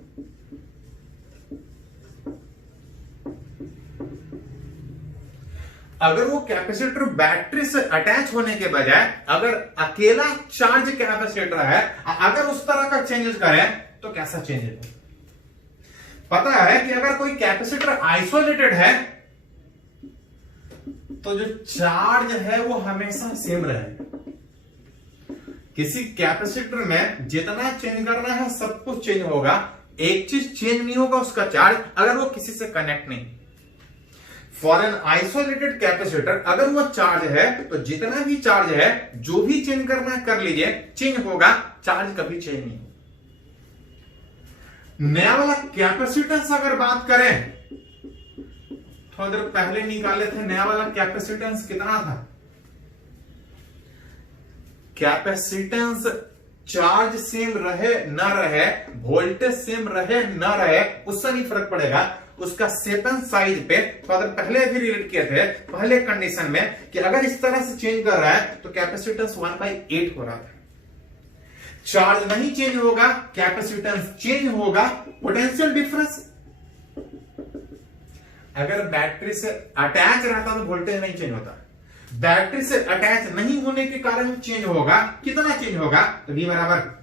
अगर वो कैपेसिटर बैटरी से अटैच होने के बजाय अगर अकेला चार्ज कैपेसिटर है, अगर उस तरह का चेंजेस करें तो कैसा चेंज होगा। पता है कि अगर कोई कैपेसिटर आइसोलेटेड है तो जो चार्ज है वो हमेशा सेम रहेगा। किसी कैपेसिटर में जितना चेंज करना है सब कुछ चेंज होगा, एक चीज चेंज नहीं होगा, उसका चार्ज, अगर वो किसी से कनेक्ट नहीं। फॉर एन आइसोलेटेड कैपेसिटर अगर वो चार्ज है तो जितना भी चार्ज है जो भी चेंज करना है कर लीजिए, चेंज होगा, चार्ज कभी चेंज नहीं होगा। नया वाला कैपेसिटेंस अगर बात करें, थोड़ी देर पहले निकाले थे, नया वाला कैपेसिटेंस कितना था, कैपेसिटेंस चार्ज सेम रहे ना रहे, वोल्टेज सेम रहे ना रहे, उससे नहीं फर्क पड़ेगा, उसका शेप एंड साइज पे थोड़ा देर पहले भी रिलेट किए थे पहले कंडीशन में कि अगर इस तरह से चेंज कर रहा है तो कैपेसिटेंस 1/8 हो रहा था। चार्ज नहीं चेंज होगा, कैपेसिटेंस चेंज होगा, पोटेंशियल डिफरेंस। अगर बैटरी से अटैच रहता तो वोल्टेज नहीं चेंज होता, बैटरी से अटैच नहीं होने के कारण चेंज होगा। कितना चेंज होगा, तो V बराबर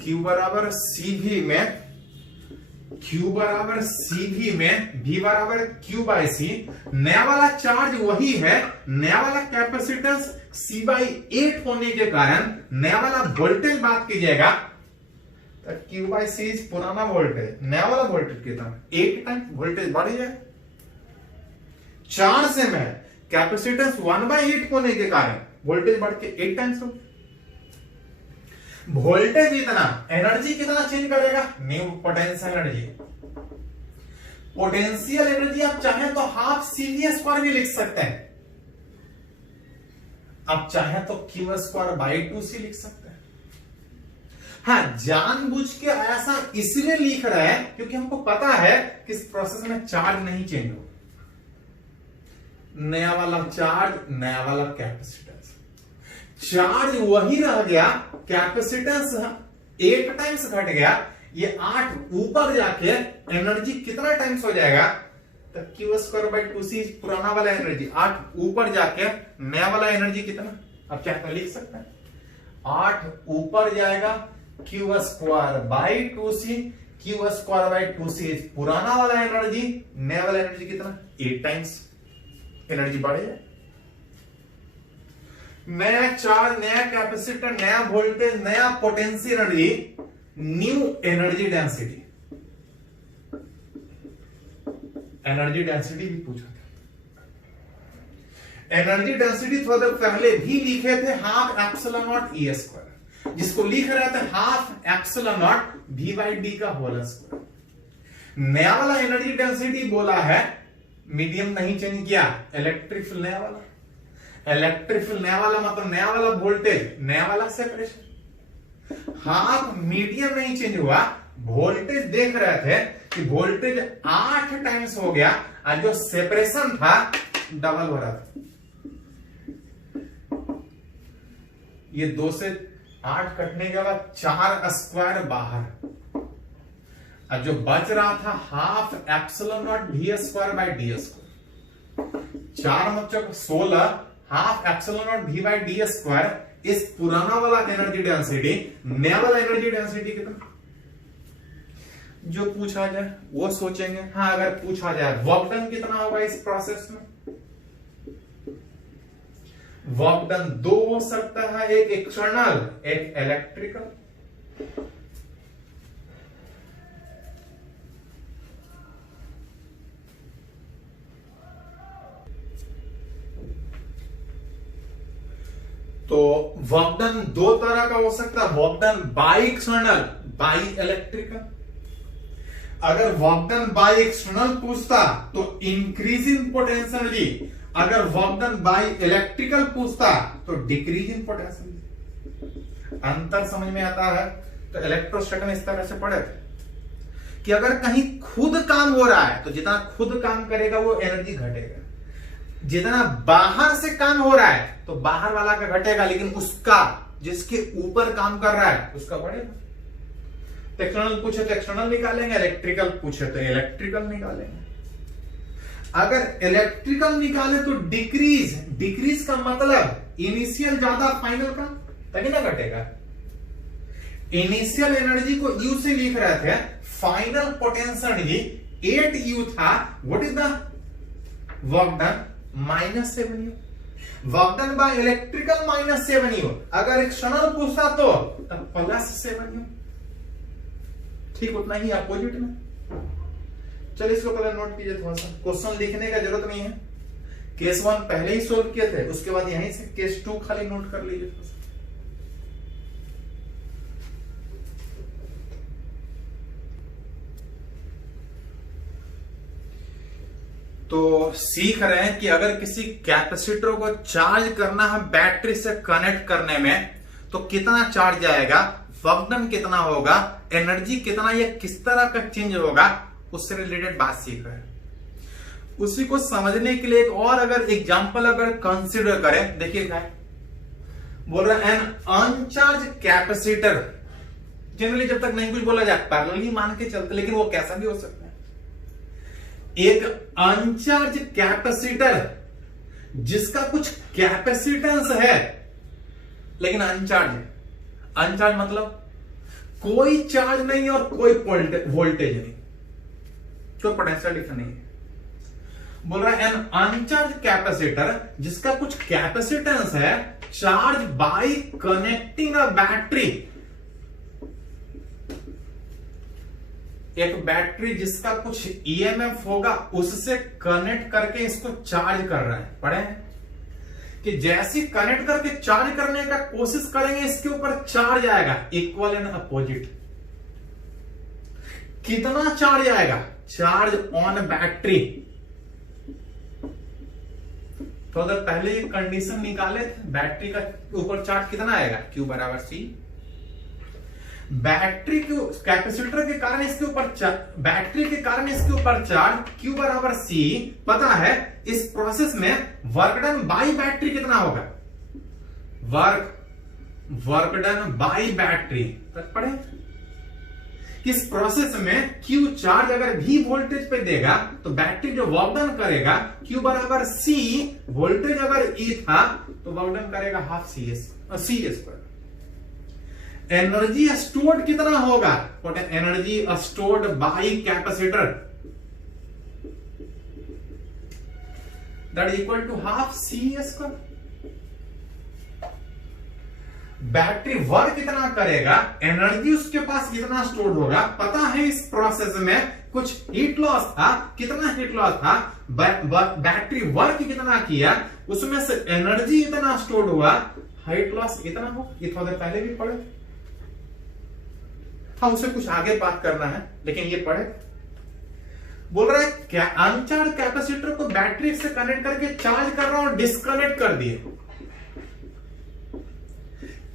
Q बराबर CV में, Q बराबर CV में, V बराबर Q/C। नया वाला चार्ज वही है, नया वाला कैपेसिटेंस C/8 होने के कारण नया वाला वोल्टेज बात कीजिएगा तो Q/C पुराना वोल्टेज, नया वाला वोल्टेज कितना, 8 टाइम वोल्टेज बढ़ जाए। चार्ज से में कैपेसिटेंस 1/8 होने के कारण वोल्टेज बढ़ के 8 टाइम्स हो। वोल्टेज इतना, एनर्जी कितना चेंज करेगा, new potential energy. Potential energy आप चाहें तो हाफ CV² भी लिख सकते हैं, आप चाहें तो Q²/2C लिख सकते हैं। हाँ, जानबूझ के ऐसा इसलिए लिख रहे हैं क्योंकि हमको पता है कि इस प्रोसेस में चार्ज नहीं चेंज होगा। नया वाला चार्ज, नया वाला कैपेसिटेंस, चार्ज वही रह गया, कैपेसिटेंस 8 टाइम्स घट गया, ये 8 ऊपर जाके एनर्जी कितना टाइम्स हो जाएगा, तो Q²/2C पुराना वाला एनर्जी, 8 ऊपर जाके नया वाला एनर्जी कितना, अब चाहे तो लिख सकते हैं, 8 ऊपर जाएगा Q²/2C, Q square by 2c। पुराना वाला एनर्जी नया वाला एनर्जी कितना 8 टाइम्स एनर्जी बढ़े। नया चार्ज, नया कैपेसिटर, नया वोल्टेज, नया potential energy, new energy density. Energy density भी पूछा था। एनर्जी डेंसिटी थोड़ा देर पहले भी लिखे थे half epsilon naught E square, जिसको लिख रहे थे half epsilon naught V by D का होल स्क्वायर। नया वाला एनर्जी डेंसिटी बोला है, मीडियम नहीं चेंज किया, इलेक्ट्रिक फील्ड नया वाला, इलेक्ट्रिक फील्ड नया वाला मतलब नया वाला वोल्टेज, नया वाला सेपरेशन। हाफ मीडियम नहीं चेंज हुआ, वोल्टेज देख रहे थे कि वोल्टेज 8 टाइम्स हो गया और जो सेपरेशन था डबल हो रहा था। ये 2 से 8 कटने के बाद 4 स्क्वायर बाहर, और जो बच रहा था half epsilon naught V square by D square. 4 मतलब 16 half epsilon naught V by D square. इस पुराना वाला एनर्जी डेंसिटी, नया वाला एनर्जी डेंसिटी कितना जो पूछा जाए वो सोचेंगे। हाँ, अगर पूछा जाए वर्क डन कितना होगा इस प्रोसेस में, वर्क डन 2 हो सकता है, एक एक्सटर्नल एक इलेक्ट्रिकल। तो वर्क डन 2 तरह का हो सकता है, work done by external by electrical. अगर वर्क डन बाई एक्सटर्नल पूछता तो इंक्रीज इन पोटेंशियल एनर्जी, अगर वर्क डन बाई इलेक्ट्रिकल पूछता तो डिक्रीज इन पोटेंशियल एनर्जी। अंतर समझ में आता है। तो इलेक्ट्रोस्टैटिक में इस तरह से पढ़े थे कि अगर कहीं खुद काम हो रहा है तो जितना खुद काम करेगा वो एनर्जी घटेगा, जितना बाहर से काम हो रहा है तो बाहर वाला का घटेगा, लेकिन उसका जिसके ऊपर काम कर रहा है उसका बढ़ेगा। तो एक्सटर्नल पूछे तो एक्सटर्नल निकालेंगे, इलेक्ट्रिकल पूछे तो इलेक्ट्रिकल निकालेंगे। अगर इलेक्ट्रिकल निकाले तो डिक्रीज, डिक्रीज का मतलब इनिशियल ज्यादा फाइनल का तभी ना घटेगा। इनिशियल एनर्जी को यू से लिख रहे थे, फाइनल पोटेंशियल एनर्जी 8u था। What is the work done -7u, work done by electrical -7u। अगर एक्सटर्नल पूछता तो +7u, ठीक उतना ही अपोजिट में। चलिए इसको पहले नोट कीजिए थोड़ा सा, क्वेश्चन लिखने का जरूरत नहीं है। केस 1 पहले ही सोल्व किए थे, उसके बाद यहीं से केस 2 खाली नोट कर लीजिए थोड़ा सा। तो सीख रहे हैं कि अगर किसी कैपेसिटर को चार्ज करना है बैटरी से कनेक्ट करने में तो कितना चार्ज जाएगा, वर्क डन कितना होगा, एनर्जी कितना, ये किस तरह का चेंज होगा, उससे रिलेटेड बात सीख रहे हैं। उसी को समझने के लिए एक और अगर एग्जांपल अगर कंसीडर करें, देखिएगा बोल रहा है एन अनचार्ज कैपेसिटर। जनरली जब तक नहीं कुछ बोला जाए पैरेलली मान के चलते, लेकिन वो कैसा भी हो सकता है। एक अनचार्ज कैपेसिटर जिसका कुछ कैपेसिटेंस है लेकिन अनचार्ज है। अनचार्ज मतलब कोई चार्ज नहीं और कोई वोल्टेज नहीं, कोई पोटेंशियल डिफरेंस नहीं है। बोल रहा है एन अनचार्ज कैपेसिटर जिसका कुछ कैपेसिटेंस है, charge by connecting a battery. एक बैटरी जिसका कुछ ईएमएफ होगा उससे कनेक्ट करके इसको चार्ज कर रहा है। पढ़े कि जैसे कनेक्ट करके चार्ज करने का कोशिश करेंगे इसके ऊपर चार्ज आएगा, इक्वल एंड अपोजिट। कितना चार्ज आएगा, चार्ज ऑन बैटरी। तो अगर पहले ये कंडीशन निकाले थे, बैटरी का ऊपर चार्ज कितना आएगा, Q बराबर C। बैटरी के कैपेसिटर के कारण इसके ऊपर बैटरी के कारण इसके ऊपर चार्ज Q बराबर C। पता है इस प्रोसेस में वर्क डन बाई बैटरी कितना होगा, वर्क डन बाई बैटरी तक पढ़े। इस प्रोसेस में Q चार्ज अगर V वोल्टेज पे देगा तो बैटरी जो वर्क डन करेगा Q बराबर C, वोल्टेज अगर E था तो वर्क डन करेगा half C square. Energy stored कितना होगा, energy stored by capacitor that equal to half C square. Battery work कितना करेगा, एनर्जी उसके पास कितना स्टोर होगा पता है। इस प्रोसेस में कुछ हीट लॉस था, कितना हीट लॉस था, बैटरी वर्क कितना किया, उसमें से एनर्जी इतना स्टोर हुआ, हीट लॉस इतना हो। ये थोड़ा देर पहले भी पढ़े, हाँ उसे कुछ आगे बात करना है लेकिन ये पढ़े। बोल रहा है क्या अनचार्ज कैपेसिटर को बैटरी से कनेक्ट करके चार्ज कर रहा हूं, डिस्कनेक्ट कर दिए।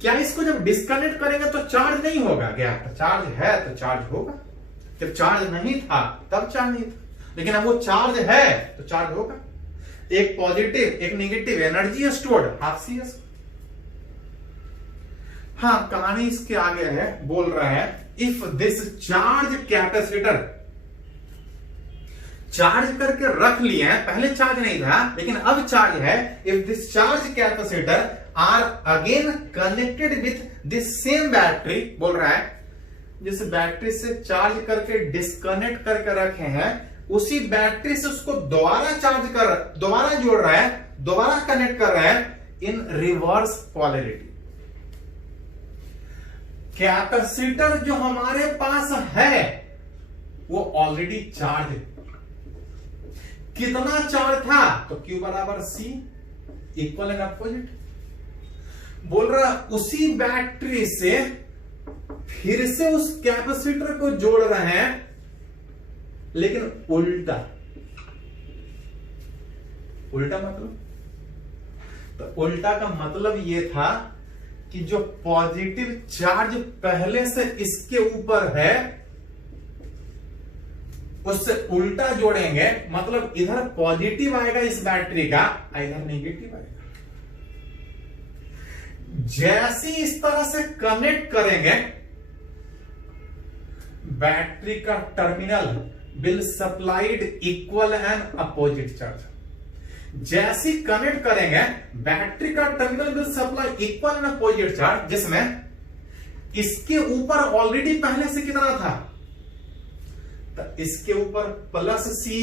क्या इसको जब डिस्कनेक्ट करेंगे तो चार्ज नहीं होगा क्या, चार्ज है तो चार्ज होगा। जब चार्ज नहीं था तब चार्ज नहीं था, लेकिन अब वो चार्ज है तो चार्ज होगा। एक पॉजिटिव एक negative, energy stored half C S. हाँ कहानी इसके आगे है, बोल रहा है if this charge capacitor, charge करके रख लिए हैं, पहले चार्ज नहीं था लेकिन अब चार्ज है। If this charge capacitor are again connected with this same battery, बोल रहा है जिस बैटरी से चार्ज करके डिस्कनेक्ट करके रखे हैं उसी बैटरी से उसको दोबारा चार्ज कर, दोबारा जोड़ रहा है, दोबारा कनेक्ट कर रहा है इन रिवर्स पोलैरिटी। कैपेसिटर जो हमारे पास है वो ऑलरेडी चार्ज है। कितना चार्ज था, तो Q बराबर C, इक्वल एंड अपोजिट। बोल रहा उसी बैटरी से फिर से उस कैपेसिटर को जोड़ रहे हैं लेकिन उल्टा। उल्टा मतलब, तो उल्टा का मतलब यह था कि जो पॉजिटिव चार्ज पहले से इसके ऊपर है उससे उल्टा जोड़ेंगे, मतलब इधर पॉजिटिव आएगा इस बैटरी का, इधर नेगेटिव आएगा। जैसे इस तरह से कनेक्ट करेंगे बैटरी का terminal will supplied equal and opposite charge. जैसे कनेक्ट करेंगे बैटरी का terminal will supply equal and opposite charge, जिसमें इसके ऊपर ऑलरेडी पहले से कितना था, तो इसके ऊपर प्लस सी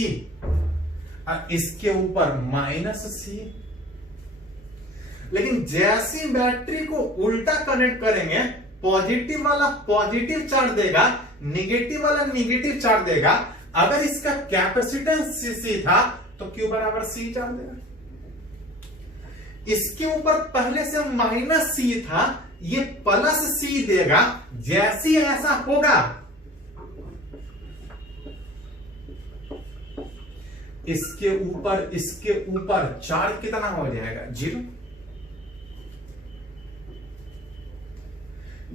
और इसके ऊपर माइनस सी। लेकिन जैसी बैटरी को उल्टा कनेक्ट करेंगे पॉजिटिव वाला पॉजिटिव चार्ज देगा, निगेटिव वाला निगेटिव चार्ज देगा। अगर इसका कैपेसिटेंस सी था तो Q बराबर C चार्ज देगा। इसके ऊपर पहले से माइनस C था, ये प्लस C देगा। जैसी ऐसा होगा इसके ऊपर चार्ज कितना हो जाएगा, 0।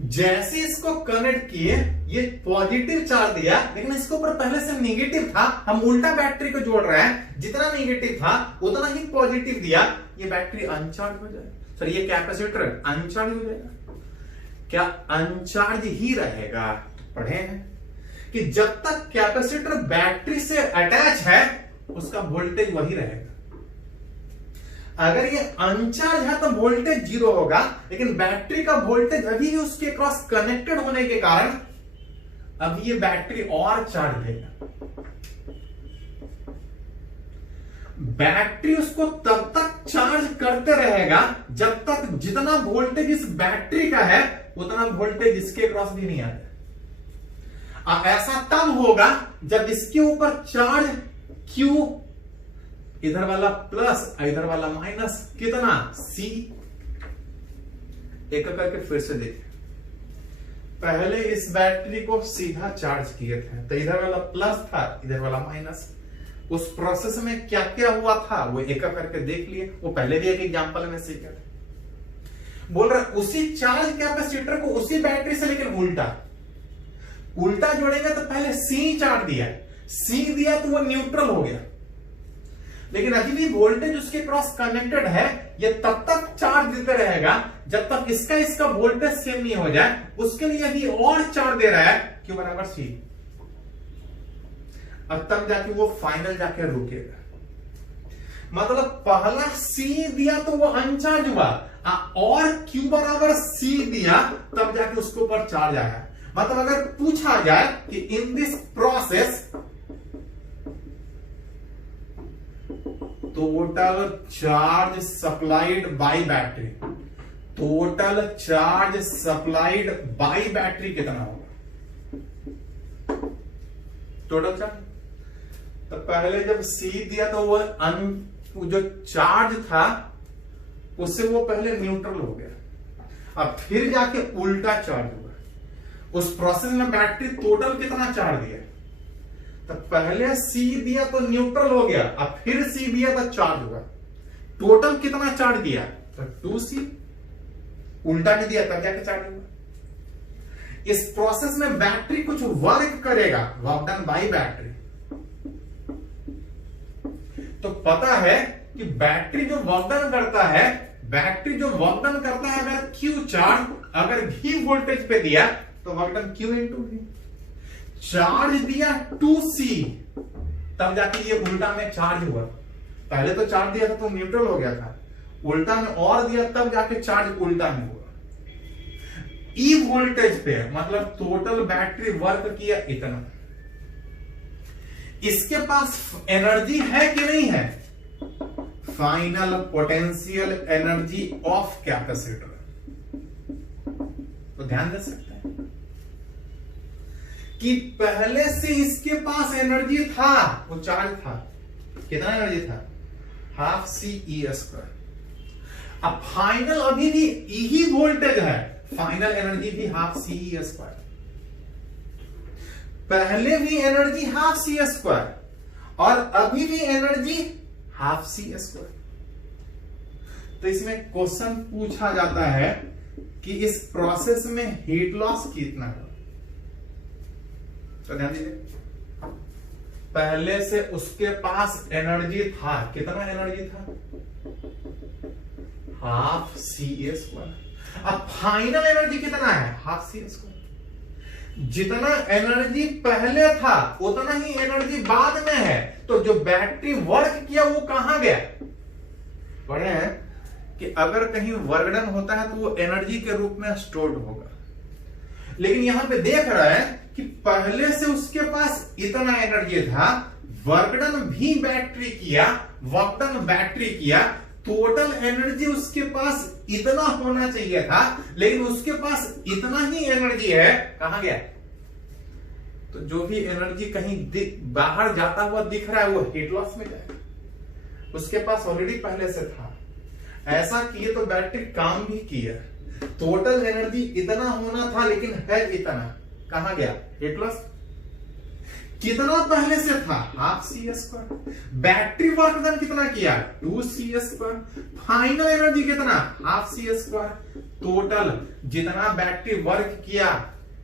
जैसे इसको कनेक्ट किए ये पॉजिटिव चार्ज दिया, लेकिन इसके ऊपर पहले से नेगेटिव था, हम उल्टा बैटरी को जोड़ रहे हैं, जितना नेगेटिव था उतना ही पॉजिटिव दिया, ये बैटरी अनचार्ज हो जाएगा। सर ये कैपेसिटर अनचार्ज हो जाएगा। क्या अनचार्ज ही रहेगा, तो पढ़े हैं कि जब तक कैपेसिटर बैटरी से अटैच है उसका वोल्टेज वही रहेगा। अगर ये अनचार्ज है तो वोल्टेज 0 होगा, लेकिन बैटरी का वोल्टेज अभी भी उसके क्रॉस कनेक्टेड होने के कारण अब ये बैटरी और चार्ज देगा। बैटरी उसको तब तक चार्ज करते रहेगा जब तक जितना वोल्टेज इस बैटरी का है उतना वोल्टेज इसके क्रॉस भी नहीं आता। अब ऐसा तब होगा जब इसके ऊपर चार्ज Q, इधर वाला प्लस इधर वाला माइनस, कितना C। एक करके फिर से देखिए, पहले इस बैटरी को सीधा चार्ज किए थे तो इधर वाला प्लस था इधर वाला माइनस। उस प्रोसेस में क्या क्या हुआ था वो एक करके देख लिए, वो पहले भी एक एग्जांपल में सीखे थे। बोल रहे उसी चार्ज कैपेसिटर को उसी बैटरी से लेकिन उल्टा जोड़ेंगे तो पहले C चार्ज दिया, C दिया तो वो न्यूट्रल हो गया, लेकिन अभी भी वोल्टेज उसके क्रॉस कनेक्टेड है। ये तब तक चार्ज देते रहेगा जब तक इसका वोल्टेज सेम नहीं हो जाए, उसके लिए अभी और चार्ज दे रहा है Q बराबर C। अब तब जाके वो फाइनल जाके रुकेगा। मतलब पहला C दिया तो वो अनचार्ज हुआ, और Q बराबर C दिया तब जाके उसके ऊपर चार्ज आया। मतलब अगर पूछा जाए कि in this process total charge supplied by battery, total charge supplied by battery कितना होगा? टोटल चार्ज तो पहले जब C दिया तो वो जो चार्ज था उससे वो पहले न्यूट्रल हो गया, अब फिर जाके उल्टा चार्ज हुआ। उस प्रोसेस में बैटरी टोटल कितना चार्ज दिया? तो पहले C दिया तो न्यूट्रल हो गया, अब फिर C दिया तो चार्ज हुआ। टोटल कितना चार्ज दिया? तो 2C। उल्टा नहीं दिया तब जाके चार्ज हुआ। इस प्रोसेस में बैटरी कुछ वर्क करेगा, वर्क डन बाय बैटरी। तो पता है कि बैटरी जो वर्क डन करता है, बैटरी जो वर्क डन करता है, अगर Q चार्ज अगर V वोल्टेज पे दिया तो work done Q into V। Charge दिया 2C तब जाके ये उल्टा में चार्ज हुआ। पहले तो चार्ज दिया था तो न्यूट्रल हो गया था, उल्टा में और दिया तब जाके चार्ज उल्टा में हुआ। E वोल्टेज पे मतलब टोटल बैटरी वर्क किया इतना। इसके पास एनर्जी है कि नहीं है? Final potential energy of capacitor. तो ध्यान दे सकते हैं कि पहले से इसके पास एनर्जी था, वो चार्ज था, कितना एनर्जी था? Half CE²। अब फाइनल अभी भी ही वोल्टेज है, फाइनल एनर्जी भी हाफ CE²। पहले भी एनर्जी हाफ CE² और अभी भी एनर्जी हाफ CE²। तो इसमें क्वेश्चन पूछा जाता है कि इस प्रोसेस में हीट लॉस कितना है। तो ध्यान दीजिए, पहले से उसके पास एनर्जी था, कितना एनर्जी था? Half CE²। अब फाइनल एनर्जी कितना है? Half CE²। जितना एनर्जी पहले था उतना ही एनर्जी बाद में है, तो जो बैटरी वर्क किया वो कहां गया? पढ़े हैं कि अगर कहीं वर्कडन होता है तो वो एनर्जी के रूप में स्टोर्ड होगा, लेकिन यहां पे देख रहा है कि पहले से उसके पास इतना एनर्जी था, वर्कडन भी बैटरी किया, वर्कडन बैटरी किया, टोटल एनर्जी उसके पास इतना होना चाहिए था, लेकिन उसके पास इतना ही एनर्जी है, कहां गया? तो जो भी एनर्जी कहीं बाहर जाता हुआ दिख रहा है वो हीट लॉस में जाएगा, उसके पास ऑलरेडी पहले से था। ऐसा किए तो बैटरी काम भी किया, टोटल एनर्जी इतना होना था लेकिन है इतना, कहां गया? Heat loss. कितना पहले से था? Half CE²। Battery work done कितना किया? 2C²। फाइनल एनर्जी कितना? Half CE²। टोटल जितना बैटरी वर्क किया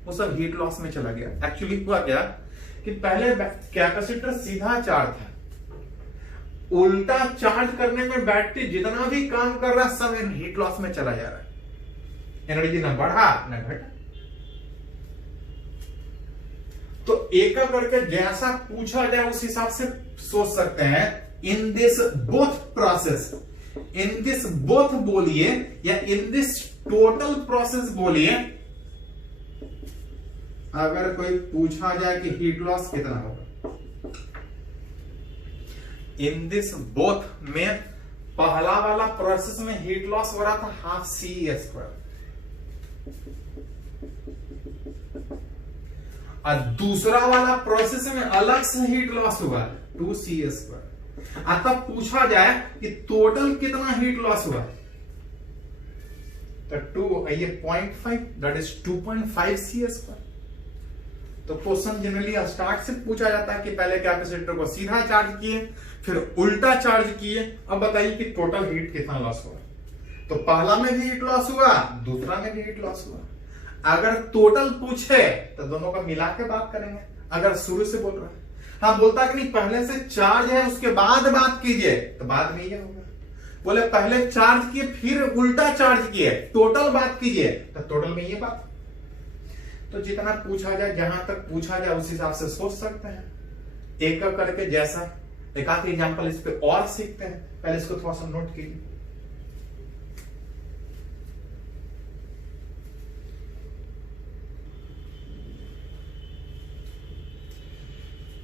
वो सब हीट लॉस में चला गया। एक्चुअली हुआ क्या कि पहले कैपेसिटर सीधा चार्ज था, उल्टा चार्ज करने में बैटरी जितना भी काम कर रहा है सब हीट लॉस में चला जा रहा है, एनर्जी ना बढ़ा ना घटा। तो एक करके जैसा पूछा जाए उस हिसाब से सोच सकते हैं। In this both process, in this both बोलिए या इन दिस टोटल प्रोसेस बोलिए, अगर कोई पूछा जाए कि हीट लॉस कितना होगा, इन दिस बोथ में पहला वाला प्रोसेस में हीट लॉस हो रहा था हाफ CE², और दूसरा वाला प्रोसेस में अलग से हीट लॉस हुआ 2C²। तब पूछा जाए कि टोटल कितना हीट लॉस हुआ, तो 2 ये 0.5 दैट इज 2.5 CE²। तो क्वेश्चन जनरली स्टार्ट से पूछा जाता है कि पहले कैपेसिटर को सीधा चार्ज किए, फिर उल्टा चार्ज किए, अब बताइए कि टोटल हीट कितना लॉस हुआ। तो पहला में भी हीट लॉस हुआ, दूसरा में भी हीट लॉस हुआ। अगर टोटल पूछे तो दोनों का मिला के बात करेंगे। अगर शुरू से बोल रहा है, हाँ बोलता कि नहीं पहले से चार्ज है उसके बाद बात कीजिए, तो बाद में ये होगा। बोले पहले चार्ज किए फिर उल्टा चार्ज किए, टोटल बात कीजिए, तो टोटल में ये बात। तो जितना पूछा जाए, जहां तक पूछा जाए उस हिसाब से सोच सकते हैं। एक करके जैसा एक आध एग्जाम्पल इस पे और सीखते हैं, पहले इसको थोड़ा सा नोट कीजिए।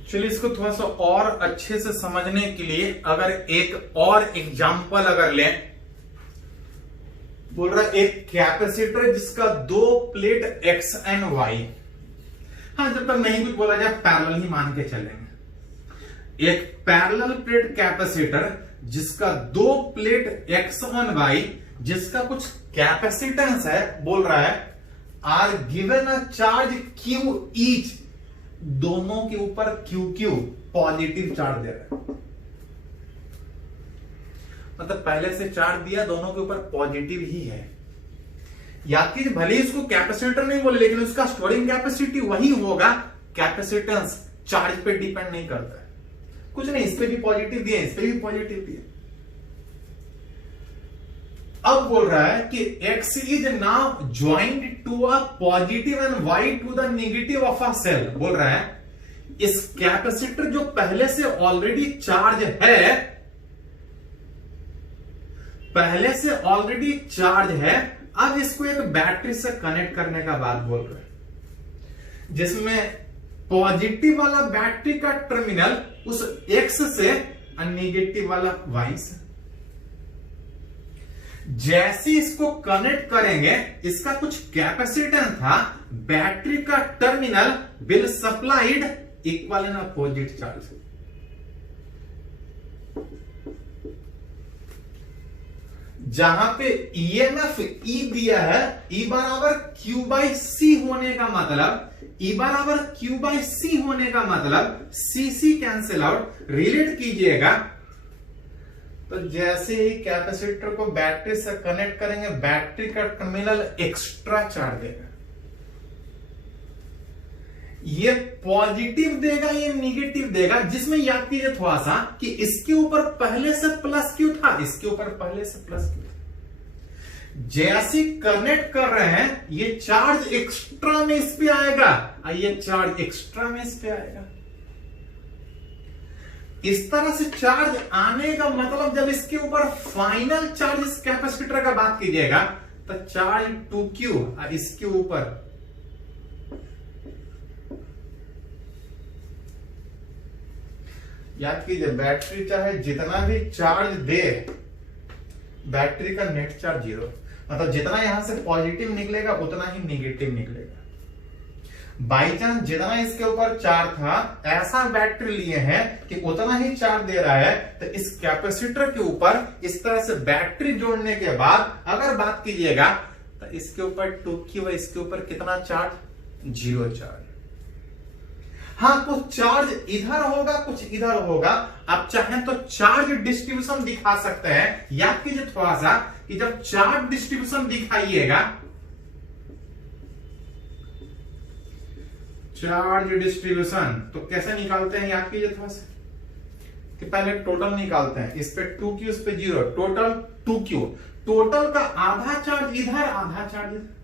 चलिए इसको थोड़ा सा और अच्छे से समझने के लिए अगर एक और एग्जांपल अगर लें, बोल रहा है एक कैपेसिटर जिसका दो प्लेट एक्स एंड वाई, हाँ जब तक नहीं कुछ बोला जाए पैरेलल ही मान के चलेंगे। एक पैरेलल प्लेट कैपेसिटर जिसका दो प्लेट एक्स और वाई, जिसका कुछ कैपेसिटेंस है, बोल रहा है are given a charge Q each, दोनों के ऊपर क्यू क्यू पॉजिटिव चार्ज दे रहा है, मतलब पहले से चार्ज दिया, दोनों के ऊपर पॉजिटिव ही है। याद कीजिए, भले ही इसको कैपेसिटर नहीं बोले लेकिन उसका स्टोरिंग कैपेसिटी वही होगा, कैपेसिटेंस चार्ज पे डिपेंड नहीं करता है। कुछ नहीं, इस पे भी पॉजिटिव दिए, इस पे भी पॉजिटिव दिए। अब बोल रहा है कि x is now joint to a positive and y to the negative of a cell. बोल रहा है इस कैपेसिटर जो पहले से ऑलरेडी चार्ज है, पहले से ऑलरेडी चार्ज है, अब इसको एक बैटरी से कनेक्ट करने का बात बोल रहे हैं, जिसमें पॉजिटिव वाला बैटरी का टर्मिनल उस x से और नेगेटिव वाला y से। जैसे इसको कनेक्ट करेंगे, इसका कुछ कैपेसिटेंस था, बैटरी का terminal will supplied equal in opposite charge. जहां पे ईएमएफ ई दिया है, ई बराबर क्यू बाई सी होने का मतलब, ई बराबर क्यू बाई सी होने का मतलब सी सी कैंसिल आउट, रिलेट कीजिएगा। तो जैसे ही कैपेसिटर को बैटरी से कनेक्ट करेंगे, बैटरी का टर्मिनल एक्स्ट्रा चार्ज देगा, ये पॉजिटिव देगा, ये नेगेटिव देगा, जिसमें याद कीजिए थोड़ा सा कि इसके ऊपर पहले से प्लस क्यू था, इसके ऊपर पहले से प्लस क्यू था। जैसे कनेक्ट कर रहे हैं, ये चार्ज एक्स्ट्रा में इस पे आएगा और ये चार्ज एक्स्ट्रा में इस पे आएगा। इस तरह से चार्ज आने का मतलब, जब इसके ऊपर फाइनल चार्ज इस कैपेसिटर का बात कीजिएगा, तो चार्ज 2Q और इसके ऊपर याद कीजिए, बैटरी चाहे जितना भी चार्ज दे, बैटरी का नेट चार्ज 0, मतलब जितना यहां से पॉजिटिव निकलेगा उतना ही नेगेटिव निकलेगा। बाई चांस जितना इसके ऊपर चार्ज था, ऐसा बैटरी लिए हैं कि उतना ही चार्ज दे रहा है, तो इस कैपेसिटर के ऊपर इस तरह से बैटरी जोड़ने के बाद अगर बात कीजिएगा, तो इसके ऊपर 2Q, इसके ऊपर कितना चार्ज, 0 चार्ज। हाँ, कुछ चार्ज इधर होगा, कुछ इधर होगा। आप चाहें तो चार्ज डिस्ट्रीब्यूशन दिखा सकते हैं। याद कीजिए थोड़ा सा कि जब चार्ज डिस्ट्रीब्यूशन दिखाइएगा, चार्ज डिस्ट्रीब्यूशन तो कैसे निकालते हैं, याद कीजिए थोड़ा सा कि पहले टोटल निकालते हैं। इस पे 2Q, इस पे 0, टोटल 2Q। टोटल का आधा चार्ज इधर, आधा चार्ज इधर,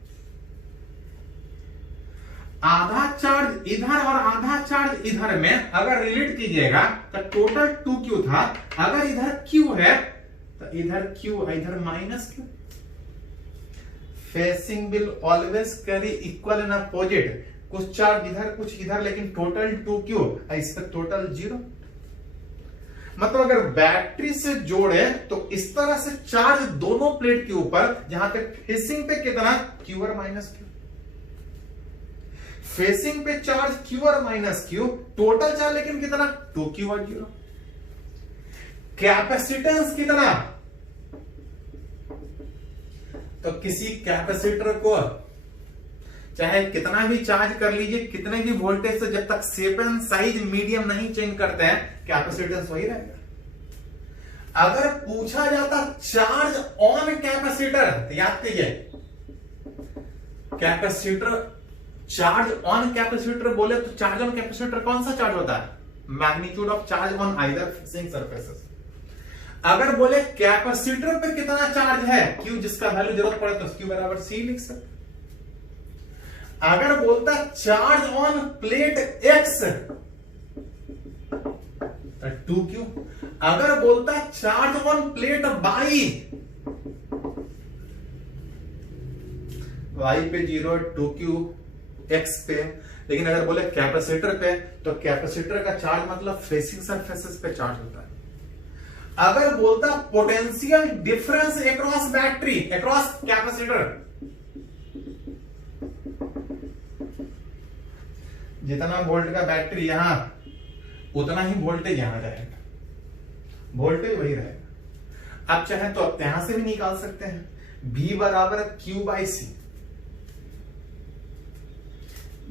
आधा चार्ज इधर और आधा चार्ज इधर में अगर रिलेट कीजिएगा तो टोटल 2Q था। अगर इधर Q है तो इधर Q, इधर minus Q। Facing will always carry equal in opposite, कुछ चार्ज इधर कुछ इधर, लेकिन टोटल 2Q, इस पर टोटल 0। मतलब अगर बैटरी से जोड़े तो इस तरह से चार्ज दोनों प्लेट के ऊपर, जहां पे फेसिंग पे कितना Q और माइनस Q, फेसिंग पे चार्ज Q और माइनस Q, टोटल चार्ज लेकिन कितना 2Q और 0। कैपेसिटेंस कितना, तो किसी कैपेसिटर को चाहे कितना भी चार्ज कर लीजिए, कितने भी वोल्टेज से, जब तक शेप एंड साइज मीडियम नहीं चेंज करते हैं, कैपेसिटेंस वही रहेगा। अगर पूछा जाता चार्ज ऑन कैपेसिटर, तो याद कीजिए कैपेसिटर, चार्ज ऑन कैपेसिटर बोले तो चार्ज ऑन कैपेसिटर कौन सा चार्ज होता है, magnitude of charge on either facing surfaces. अगर बोले कैपेसिटर पे कितना चार्ज है Q, जिसका वैल्यू जरूरत पड़े तो Q बराबर C लिख सकते। अगर बोलता चार्ज ऑन प्लेट X तो 2Q। अगर बोलता चार्ज ऑन प्लेट Y पे 0, 2Q, X पे, लेकिन अगर बोले कैपेसिटर पे, तो कैपेसिटर का चार्ज मतलब फेसिंग सरफेसेस पे चार्ज होता है। अगर बोलता potential difference across battery, across capacitor, जितना वोल्ट का बैटरी यहां, उतना ही वोल्टेज यहां रहेगा, वोल्टेज वही रहेगा। आप चाहे तो आप यहां से भी निकाल सकते हैं, V बराबर Q बाई सी,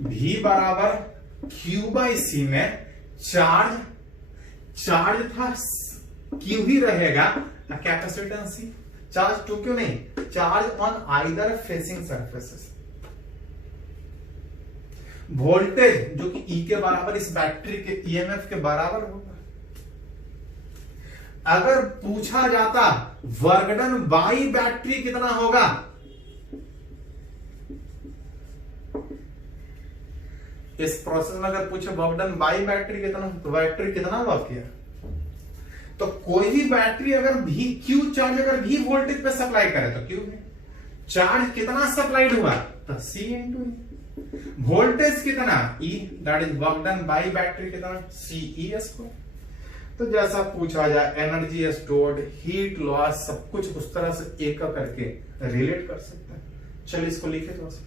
V बराबर Q बाई सी में चार्ज था Q ही रहेगा, कैपेसिटेंस C, चार्ज टू क्यों नहीं, charge on either facing surfaces. Voltage जो कि E के बराबर इस बैटरी के EMF के बराबर होगा। अगर पूछा जाता वर्क डन बाई बैटरी कितना होगा, इस प्रोसेस में अगर पूछे वर्क डन बाई बैटरी कितना, तो बैटरी कितना वर्क किया, तो कोई भी बैटरी अगर भी क्यू चार्ज अगर भी वोल्टेज पे सप्लाई करे तो क्यू में चार्ज कितना सप्लाइड हुआ, तो C इंटू वोल्टेज कितना E, that is work done by battery कितना CE स्क्वायर। तो जैसा पूछा जाए एनर्जी स्टोर्ड, हीट लॉस, सब कुछ उस तरह से एक करके रिलेट कर सकते हैं। चलिए इसको लिखे थोड़ा सा।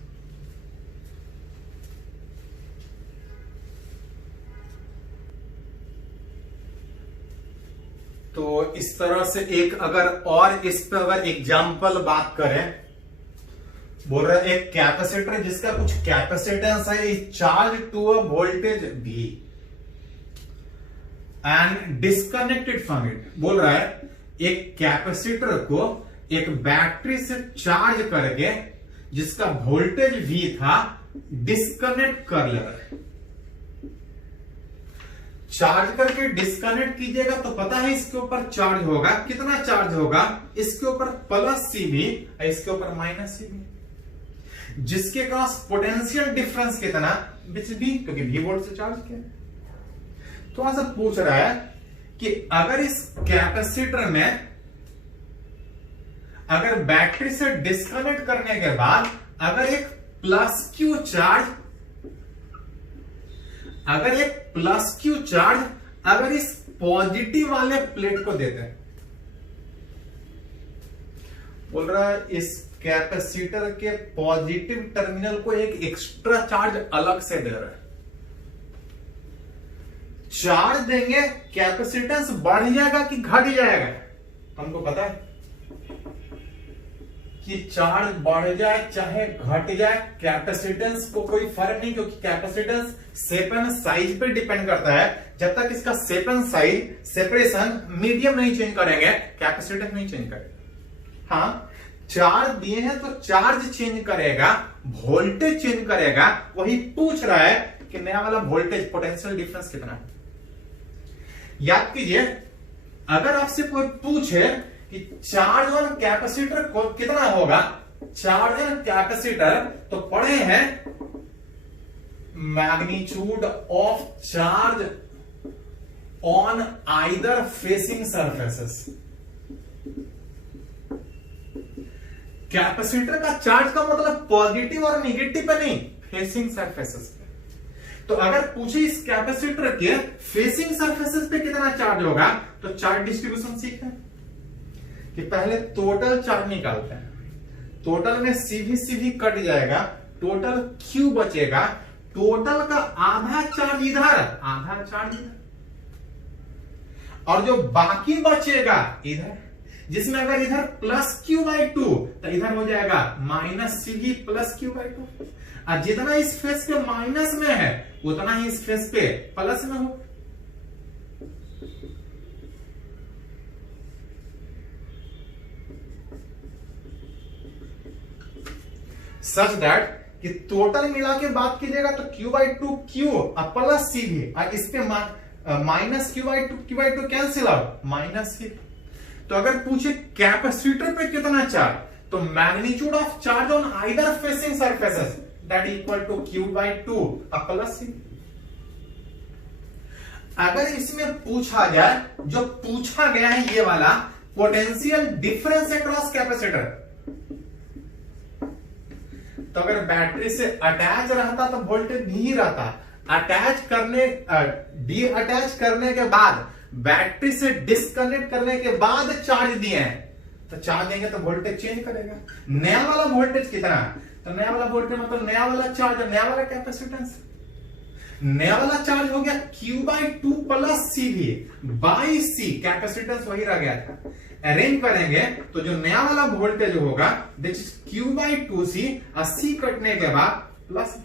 तो इस तरह से एक अगर और इस पे अगर एग्जाम्पल बात करें, बोल रहे एक कैपेसिटर जिसका कुछ कैपेसिटेंस है charge to a voltage V and disconnected from it. बोल रहा है एक कैपेसिटर को एक बैटरी से चार्ज करके जिसका वोल्टेज V था डिस्कनेक्ट कर ले रहा है। चार्ज करके डिस्कनेक्ट कीजिएगा तो पता है इसके ऊपर चार्ज होगा, कितना चार्ज होगा, इसके ऊपर प्लस CV, इसके ऊपर माइनस CV, जिसके पास पोटेंशियल डिफरेंस कितना, बिच भी, क्योंकि V वोल्ट से चार्ज किया। तो ऐसा पूछ रहा है कि अगर इस कैपेसिटर में अगर बैटरी से डिस्कनेक्ट करने के बाद अगर एक प्लस क्यू चार्ज, अगर एक प्लस क्यू चार्ज अगर इस पॉजिटिव वाले प्लेट को देते हैं, बोल रहा है इस कैपेसिटर के पॉजिटिव टर्मिनल को एक एक्स्ट्रा चार्ज अलग से दे रहा है। चार्ज देंगे कैपेसिटेंस बढ़ जाएगा कि घट जाएगा, हमको पता है कि चार्ज बढ़ जाए चाहे घट जाए कैपेसिटेंस को कोई फर्क नहीं, क्योंकि कैपेसिटेंस शेप एंड साइज पे डिपेंड करता है। जब तक इसका shape and size separation medium नहीं चेंज करेंगे कैपेसिटेंस नहीं चेंज करेगा। हाँ, चार्ज दिए हैं तो चार्ज चेंज करेगा, वोल्टेज चेंज करेगा। वही पूछ रहा है कि नया वाला वोल्टेज पोटेंशियल डिफरेंस कितना है। याद कीजिए, अगर आपसे कोई पूछे कि चार्ज ऑन कैपेसिटर को कितना होगा, चार्ज ऑन कैपेसिटर, तो पढ़े हैं magnitude of charge on either facing surfaces. Capacitor का चार्ज का मतलब पॉजिटिव और नेगेटिव पे नहीं, फेसिंग सरफेसेस पे। तो अगर पूछे इस कैपेसिटर के फेसिंग सरफेसेस पे कितना चार्ज होगा, तो चार्ज डिस्ट्रीब्यूशन सीखते हैं कि पहले टोटल चार्ज निकालते हैं। टोटल में CV कट जाएगा, टोटल Q बचेगा, टोटल का आधा चार्ज इधर, आधा चार्ज इधर, और जो बाकी बचेगा इधर, जिसमें अगर इधर प्लस Q/2 तो इधर हो जाएगा माइनस CV प्लस Q/2। और जितना इस फेस पे माइनस में है उतना ही इस फेस पे प्लस में हो। सच दैट कि टोटल मिला के बात कीजिएगा तो Q/2 Q और प्लस CV, और इस पे minus Q/2 cancel out, minus CV। तो अगर पूछे कैपेसिटर पे कितना चार्ज, तो magnitude of charge on either facing surfaces that equal to Q/2 plus C। अगर इसमें पूछा जाए, जो पूछा गया है ये वाला पोटेंशियल डिफरेंस अक्रॉस कैपेसिटर, तो अगर बैटरी से अटैच रहता तो वोल्टेज भी रहता, अटैच करने डी अटैच करने के बाद बैटरी से डिस्कनेक्ट करने के बाद चार्ज दिए हैं, तो चार्ज देंगे तो वोल्टेज चेंज करेगा। नया वाला वोल्टेज कितना है, तो नया वाला वोल्टेज मतलब नया वाला चार्ज, नया वाला कैपेसिटेंस, नया वाला चार्ज हो गया Q/2 प्लस सी भी बाई सी, कैपेसिटेंस वही रह गया था। अरेंज करेंगे तो जो नया वाला वोल्टेज होगा दिस इज Q/2C, 80 कटने के बाद प्लस,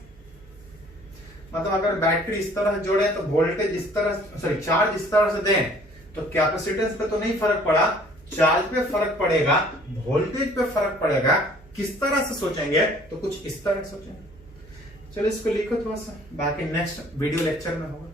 मतलब अगर बैटरी इस तरह से जोड़े तो वोल्टेज इस तरह, सॉरी चार्ज इस तरह से दें तो कैपेसिटेंस पे तो नहीं फर्क पड़ा, चार्ज पे फर्क पड़ेगा, वोल्टेज पे फर्क पड़ेगा। किस तरह से सोचेंगे, तो कुछ इस तरह सोचेंगे। चलो इसको लिखो थोड़ा सा, बाकी नेक्स्ट वीडियो लेक्चर में होगा।